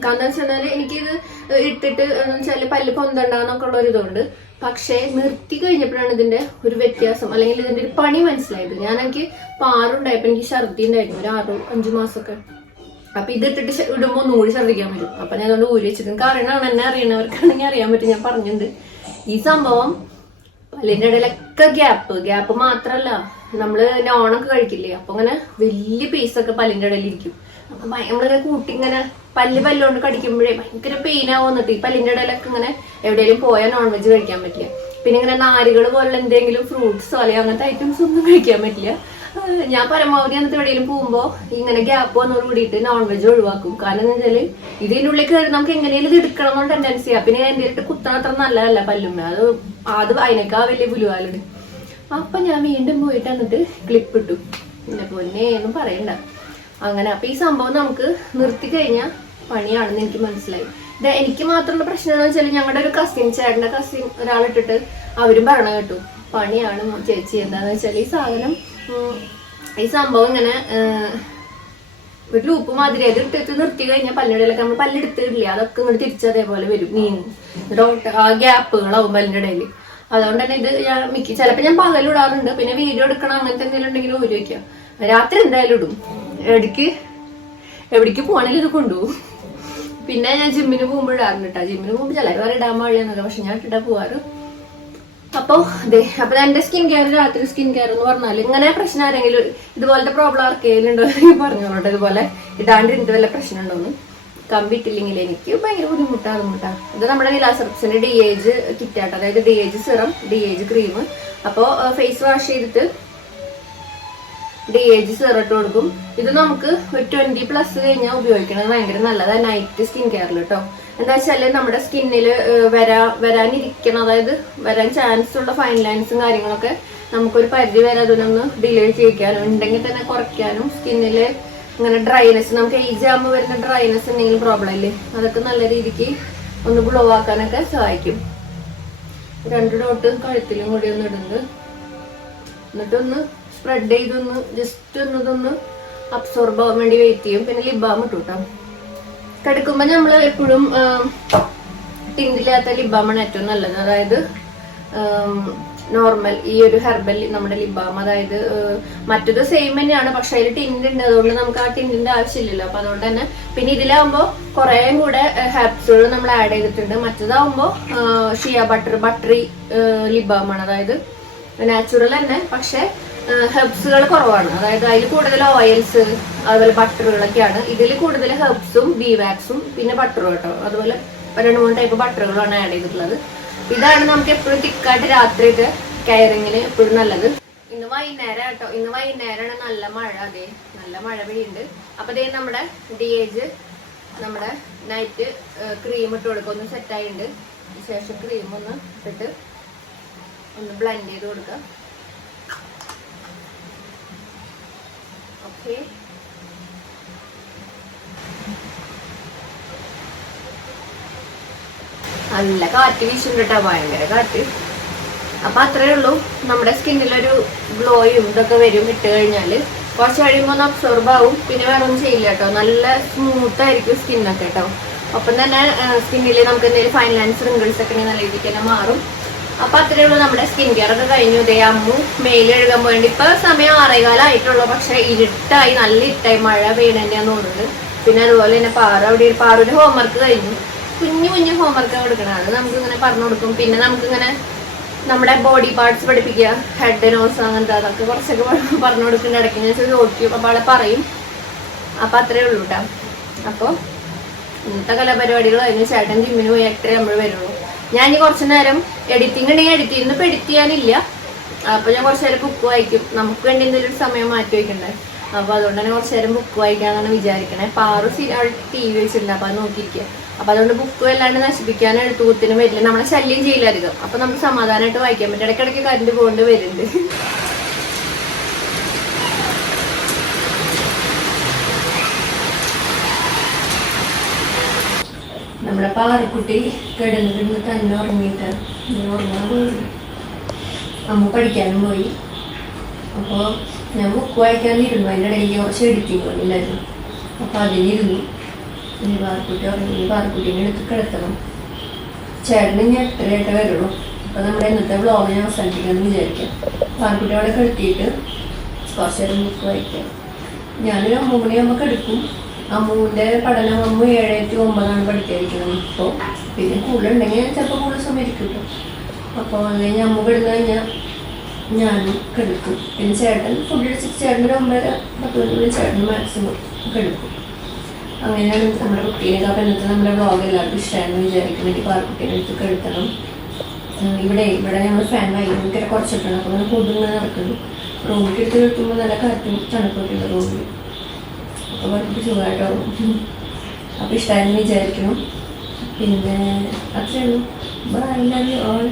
കാരണം വെച്ചാൽ എനിക്കിത് ഇട്ടിട്ട് വെച്ചാല് പല്ല് പൊന്തണ്ടെന്നൊക്കെ ഉള്ള ഒരു ഇതുണ്ട്. പക്ഷെ നിർത്തി കഴിഞ്ഞപ്പോഴാണ് ഇതിന്റെ ഒരു വ്യത്യാസം, അല്ലെങ്കിൽ ഇതിന്റെ ഒരു പണി മനസ്സിലായത്. എനിക്ക് പാറുണ്ടായപ്പോ എനിക്ക് ഛർദി ഉണ്ടായിരുന്നു ഒരു 6-5 മാസമൊക്കെ. അപ്പൊ ഇത് ഇട്ടിട്ട് ഇടുമ്പോ ഒന്നുകൂടി ഛർദിക്കാൻ പറ്റും. അപ്പൊ ഞാൻ അതുകൊണ്ട് ഊരി വെച്ചിട്ട് കാരണമാണ്, എന്നെ അറിയണവർക്കാണെങ്കിൽ അറിയാൻ പറ്റും. ഞാൻ പറഞ്ഞിട്ടുണ്ട് ഈ സംഭവം. പല്ലിന്റെ ഇടയിലൊക്കെ ഗ്യാപ്പ് മാത്രല്ല, നമ്മള് നോണൊക്കെ കഴിക്കില്ലേ, അപ്പൊ ഇങ്ങനെ വലിയ പീസൊക്കെ പല്ലിന്റെ ഇടയിൽ ഇരിക്കും. അപ്പൊ നമ്മളിങ്ങനെ കൂട്ടി ഇങ്ങനെ പല്ലുകൊണ്ട് കടിക്കുമ്പോഴേ ഭയങ്കര പെയിൻ ആവുന്നിട്ട്. ഈ പല്ലിന്റെ ഇടയിലൊക്കെ ഇങ്ങനെ എവിടെയെങ്കിലും പോയാൽ നോൺ വെജ് കഴിക്കാൻ പറ്റില്ല. പിന്നെ ഇങ്ങനെ നാരുകൾ പോലുള്ള എന്തെങ്കിലും ഫ്രൂട്ട്സോ അല്ലെങ്കിൽ അങ്ങനത്തെ ഐറ്റംസ് ഒന്നും കഴിക്കാൻ പറ്റില്ല. ഞാൻ പരമാവധി അന്നത്തെ എവിടെയെങ്കിലും പോകുമ്പോ ഇങ്ങനെ ഗ്യാപ്പ് വന്നോട് കൂടിയിട്ട് നോൺ വെജ് ഒഴിവാക്കും. കാരണം എന്താ വെച്ചാല് ഇതിന്റെ ഉള്ളിൽ കയറി നമുക്ക് എങ്ങനെയും ഇത് എടുക്കണം എന്നുള്ള ടെൻഡൻസിയാ. പിന്നെ എന്റെ ഇട്ട് കുത്താൻ അത്ര നല്ലതല്ല പല്ലുമ്മ, അത് അതിനേക്കാ വലിയ പുലുവാലുണ്ട്. അപ്പൊ ഞാൻ വീണ്ടും പോയിട്ട് എന്നിട്ട് ക്ലിപ്പ് ഇട്ടു. പിന്നെ പൊന്നെ ഒന്നും പറയണ്ട. അങ്ങനെ അപ്പൊ ഈ സംഭവം നമുക്ക് നിർത്തി കഴിഞ്ഞാൽ പണിയാണെന്ന് എനിക്ക് മനസ്സിലായി. ഇത് എനിക്ക് മാത്രമുള്ള പ്രശ്നം എന്ന് വെച്ചാൽ ഞങ്ങളുടെ ഒരു ചേട്ടന്റെ കസിൻ ഒരാളിട്ടിട്ട് അവരും പറഞ്ഞ കേട്ടു, പണിയാണ് ചേച്ചി. എന്താന്ന് വെച്ചാൽ ഈ സംഭവം ഇങ്ങനെ ഒരു ലൂപ്പ് മാതിരി അത് ഇട്ടിട്ട് നിർത്തി കഴിഞ്ഞാൽ പല്ലിടയിലൊക്കെ നമ്മൾ പല്ലെടുത്തിട്ടില്ല, അതൊക്കെ ഇങ്ങോട്ട് തിരിച്ചതേപോലെ വരും, നീങ്ങും. ആ ഗ്യാപ്പുകളാവും പല്ലിന്റെ ഇടയിൽ. അതുകൊണ്ട് തന്നെ ഇത് ഞാൻ ചിലപ്പോൾ ഞാൻ പകലിടാറുണ്ട്. പിന്നെ വീഡിയോ എടുക്കണം അങ്ങനത്തെ എന്തെങ്കിലും ഉണ്ടെങ്കിൽ ഊരി വയ്ക്കുക. രാത്രി എന്തായാലും ഇടും. എവിടേക്ക് പോകണമെങ്കിൽ ഇത് കൊണ്ടുപോകും. പിന്നെ ഞാൻ ജിമ്മിന് പോകുമ്പോൾ ഇടാറുണ്ട് കേട്ടോ. ജിമ്മിന് പോകുമ്പോൾ ചിലർ വേറെ ഇടാൻ പാടില്ലെന്നൊക്കെ, പക്ഷെ ഞാൻ ഇട്ടിട്ടാ പോവാറ്. അപ്പൊ എന്റെ സ്കിൻ കെയർ, രാത്രി സ്കിൻ കെയർ എന്ന് പറഞ്ഞാൽ ഇങ്ങനെ പ്രശ്നം ആരെങ്കിലും ഇതുപോലത്തെ പ്രോബ്ലം ആർക്കെങ്കിലും ഉണ്ടോ പറഞ്ഞോട്ടെ. ഇതുപോലെ ഇടാണ്ടിരുന്നിട്ട് വല്ല പ്രശ്നം ഉണ്ടോന്ന്. കമ്പിട്ടില്ലെങ്കിൽ എനിക്ക് ഭയങ്കര ബുദ്ധിമുട്ടാകും കേട്ടോ. ഇത് നമ്മുടെ നിലാസെറപ്സിന്റെ DH കിറ്റാട്ടോ, അതായത് DH സിറം, DH ക്രീം. അപ്പോ ഫേസ് വാഷ് ചെയ്തിട്ട് DH സിറം ഇട്ട് കൊടുക്കും. ഇത് നമുക്ക് ഒരു 20+ കഴിഞ്ഞാൽ ഉപയോഗിക്കണത് ഭയങ്കര നല്ലതാണ് നൈറ്റ് സ്കിൻ കെയറിൽ കേട്ടോ. എന്താ വെച്ചാല് നമ്മുടെ സ്കിന്നിൽ വരാനിരിക്കണം, അതായത് വരാൻ ചാൻസ് ഉള്ള ഫൈൻ ലൈൻസും കാര്യങ്ങളൊക്കെ നമുക്കൊരു പരിധി വരെ അതിനൊന്ന് ഡിലേ ചെയ്യിക്കാനും ഉണ്ടെങ്കിൽ തന്നെ കുറയ്ക്കാനും, സ്കിന്നില് ഇങ്ങനെ ഡ്രൈനെസ്, നമുക്ക് ഏജ് ആകുമ്പോൾ വരുന്ന ഡ്രൈനെസ് എന്തെങ്കിലും പ്രോബ്ലം ഇല്ലേ, അതൊക്കെ നല്ല രീതിക്ക് ഒന്ന് ഗ്ലോ ആക്കാനൊക്കെ സഹായിക്കും. 2 ഡോട്ട് കഴുത്തിലും കൂടി ഒന്ന് ഇടുന്നത്, എന്നിട്ടൊന്ന് സ്പ്രെഡ് ചെയ്തൊന്ന് ജസ്റ്റ് ഒന്നതൊന്ന് അബ്സോർബ് ആവാൻ വേണ്ടി വെയിറ്റ് ചെയ്യും. പിന്നെ ലിപ് ബാം ഇട്ടു കേട്ടോ. കിടക്കുമ്പോൾ നമ്മൾ എപ്പോഴും ടിൻഡില്ലാത്ത ലിപ് ബാമാണ് ഏറ്റവും നല്ലത്. അതായത് നോർമൽ ഈ ഒരു ഹെർബൽ നമ്മുടെ ലിപ് ബാം, അതായത് മറ്റത് സെയിം തന്നെയാണ്, പക്ഷെ അതിൽ ടിൻഡ് ഉണ്ട്. അതുകൊണ്ട് നമുക്ക് ആ ടിൻഡിന്റെ ആവശ്യമില്ലല്ലോ. അപ്പൊ അതുകൊണ്ട് തന്നെ പിന്നെ ഇതിലാവുമ്പോൾ കുറേ കൂടെ ഹെർബ്സുകൾ നമ്മൾ ആഡ് ചെയ്തിട്ടുണ്ട്. മറ്റേതാവുമ്പോൾ ഷിയ ബട്ടറി ലിപ് ബാമാണ്, അതായത് നാച്ചുറൽ തന്നെ, പക്ഷെ ഹെർബ്സുകൾ കുറവാണ്. അതായത് അതിൽ കൂടുതൽ ഓയിൽസ് അതുപോലെ ബട്ടറുകളൊക്കെയാണ്. ഇതിൽ കൂടുതൽ ഹെർബ്സും ബീവാക്സും പിന്നെ ബട്ടറും കേട്ടോ. അതുപോലെ 2-3 ടൈപ്പ് ബട്ടറുകളാണ് ആഡ് ചെയ്തിട്ടുള്ളത്. ഇതാണ് നമുക്ക് എപ്പോഴും തിക്കായിട്ട് രാത്രിയിട്ട് കെയറിങ്ങിന് എപ്പോഴും നല്ലത്. ഇന്ന് വൈകുന്നേരം കേട്ടോ, ഇന്ന് വൈകുന്നേരമാണ് നല്ല മഴ. അതെ, നല്ല മഴ പെയ്യുന്നുണ്ട്. അപ്പൊ അതേ നമ്മുടെ DH നമ്മുടെ നൈറ്റ് ക്രീം ഇട്ട് കൊടുക്കുക. ഒന്ന് സെറ്റായിട്ടുണ്ട്. ശേഷം ക്രീം ഒന്ന് ഇട്ടിട്ട് ഒന്ന് ബ്ലെൻഡ് ചെയ്ത് കൊടുക്കുക. ഓക്കെ, നല്ല കാറ്റ് വീശുന്നുണ്ട്, ഭയങ്കര കാറ്റ്. അപ്പൊ അത്രേ ഉള്ളൂ. നമ്മുടെ സ്കിന്നിലൊരു ഗ്ലോയും ഇതൊക്കെ വരും ഇട്ട് കഴിഞ്ഞാല്. കുറച്ച് കഴിയുമ്പോൾ ഒന്ന് അബ്സോർബ് ആവും. പിന്നെ വേറെ ഒന്നും ചെയ്യില്ല കേട്ടോ, നല്ല സ്മൂത്ത് ആയിരിക്കും സ്കിന്നൊക്കെ കേട്ടോ. ഒപ്പം തന്നെ സ്കിന്നിൽ നമുക്ക് എന്തെങ്കിലും ഫൈൻ ലൈൻസ് റിങ്കിൾസ് ഒക്കെ നല്ല രീതിക്ക് തന്നെ മാറും. അപ്പൊ അത്രേ ഉള്ളൂ. നമ്മുടെ സ്കിൻ കെയർ ഒക്കെ കഴിഞ്ഞു. ഇതേ അമ്മു മെയിൽ എഴുതാൻ പോയിട്ട് ഇപ്പൊ സമയം 6:15 ആയിട്ടുള്ളൂ. പക്ഷെ ഇരുട്ടായി, നല്ല ഇരുട്ടായി, മഴ പെയ്യണേന്റെയാന്ന് തോന്നുന്നുണ്ട്. പിന്നെ അതുപോലെ തന്നെ പാറുവിന്റെ ഹോംവർക്ക് കഴിഞ്ഞു. കുഞ്ഞു ഹോംവർക്ക് കൊടുക്കണം, അത് നമുക്ക് ഇങ്ങനെ പറഞ്ഞു കൊടുക്കും. പിന്നെ നമുക്കിങ്ങനെ നമ്മുടെ ബോഡി പാർട്സ് പഠിപ്പിക്കുക, ഹെഡ് നോസ് അങ്ങനത്തെ അതൊക്കെ കുറച്ചൊക്കെ പറഞ്ഞു കൊടുക്കുന്ന ഇടയ്ക്ക് ഞാൻ ചോദിക്കും. അപ്പോൾ അവളെ പറയും. അപ്പൊ അത്രേ ഉള്ളൂ കേട്ടോ. അപ്പോൾ ഇന്നത്തെ കലാപരിപാടികൾ കഴിഞ്ഞ് ചേട്ടൻ ജിമ്മിന് പോയി 8:30 നമ്മൾ വരുള്ളൂ. ഞാൻ ഇനി കുറച്ചു നേരം എഡിറ്റിംഗ് ഉണ്ടെങ്കിൽ എഡിറ്റ് ചെയ്യുന്നു. ഇപ്പൊ എഡിറ്റ് ചെയ്യാനില്ല. അപ്പൊ ഞാൻ കുറച്ചു നേരം ബുക്ക് വായിക്കും. നമുക്ക് വേണ്ടി എന്തെങ്കിലും ഒരു സമയം മാറ്റി വയ്ക്കണ്ടേ. അപ്പൊ അതുകൊണ്ട് തന്നെ കുറച്ചു നേരം ബുക്ക് വായിക്കാന്നാണ് വിചാരിക്കണേ. പാറു TV വെച്ചിട്ടുണ്ട്, അപ്പൊ അത് നോക്കിയിരിക്കുക. അപ്പൊ അതുകൊണ്ട് ബുക്ക് വല്ലാണ്ട് നശിപ്പിക്കാൻ എഴുത്തുകുത്തിനും വരില്ല, നമ്മളെ ശല്യം ചെയ്യില്ല അധികം. അപ്പൊ നമുക്ക് സമാധാനമായിട്ട് വായിക്കാൻ പറ്റും. ഇടയ്ക്കിടയ്ക്ക് കറണ്ട് പോകേണ്ടി വരുന്നുണ്ട്. നമ്മുടെ പാറക്കുട്ടി കിടന്നിരുന്ന് തന്നെ ഉറങ്ങിയിട്ട് ഉറങ്ങാൻ പോയി. അമ്മ പഠിക്കാനും പോയി. അപ്പോൾ ഞാൻ ബുക്ക് വായിക്കാനിരുന്നു. അതിൻ്റെ ഇടയ്ക്ക് കുറച്ച് എഡിറ്റിംഗ് പണിയില്ലായിരുന്നു. അപ്പോൾ അതിലിരുന്നു. ഇനി പാറക്കുട്ടി ഉറങ്ങി. പാറക്കുട്ടീനെ എടുത്ത് കിടത്തണം. ചേട്ടന് ഞാൻ 8:30 വരുള്ളൂ. അപ്പോൾ നമ്മുടെ ഇന്നത്തെ വ്ളോഗ് ഞാൻ അവസാനിപ്പിക്കാമെന്ന് വിചാരിക്കാം. പാറക്കുട്ടി അവിടെ കിടത്തിയിട്ട് കുറച്ച് നേരം ബുക്ക് വായിക്കാം. ഞാനൊരു 9 മണിയാകുമ്പോൾ എടുക്കും. അമ്മുവിൻ്റെ പഠനം അമ്മു 7 to 9 പഠിക്കാതിരിക്കുന്നത് ഇപ്പോൾ. പിന്നെ കൂടുതലുണ്ടെങ്കിൽ ഞാൻ ചിലപ്പോൾ കൂടുതൽ സമയം ഇരിക്കും കേട്ടോ. അപ്പോൾ അല്ലെങ്കിൽ അമ്മു കിടന്നു കഴിഞ്ഞാൽ ഞാനും കിടക്കും. പിന്നെ ചേട്ടൻ ഫുഡ് അടിച്ചിട്ട് ചേട്ടൻ്റെ 9-10 മണി ചേട്ടൻ മാക്സിമം കിടക്കും. അങ്ങനെയാണ് നമ്മുടെ കുട്ടീനെ. അപ്പോൾ ഇന്നത്തെ നമ്മുടെ വ്ളോഗ് എല്ലാവർക്കും ഇഷ്ടമാണെന്ന് വിചാരിക്കുന്നെങ്കിൽ പാറക്കുട്ടീനെ എടുത്ത് കിടത്തണം. ഇവിടെ ഞങ്ങൾ ഫാൻ ഭയങ്കര കുറച്ചിട്ടാണ്. അപ്പോൾ അങ്ങനെ കൂടുതൽ നടക്കുന്നു. റൂമിൽ എടുത്ത് കിടത്തുമ്പോൾ നല്ല കാറ്റും തണുപ്പൊക്കെയുള്ള റൂമിൽ. അപ്പോൾ അവർക്ക് സുഖമായിട്ടാവും. അപ്പോൾ ഇഷ്ടമായെന്ന് വിചാരിക്കണം. പിന്നെ അത്രയേ ഉള്ളൂ. Bye, love you all.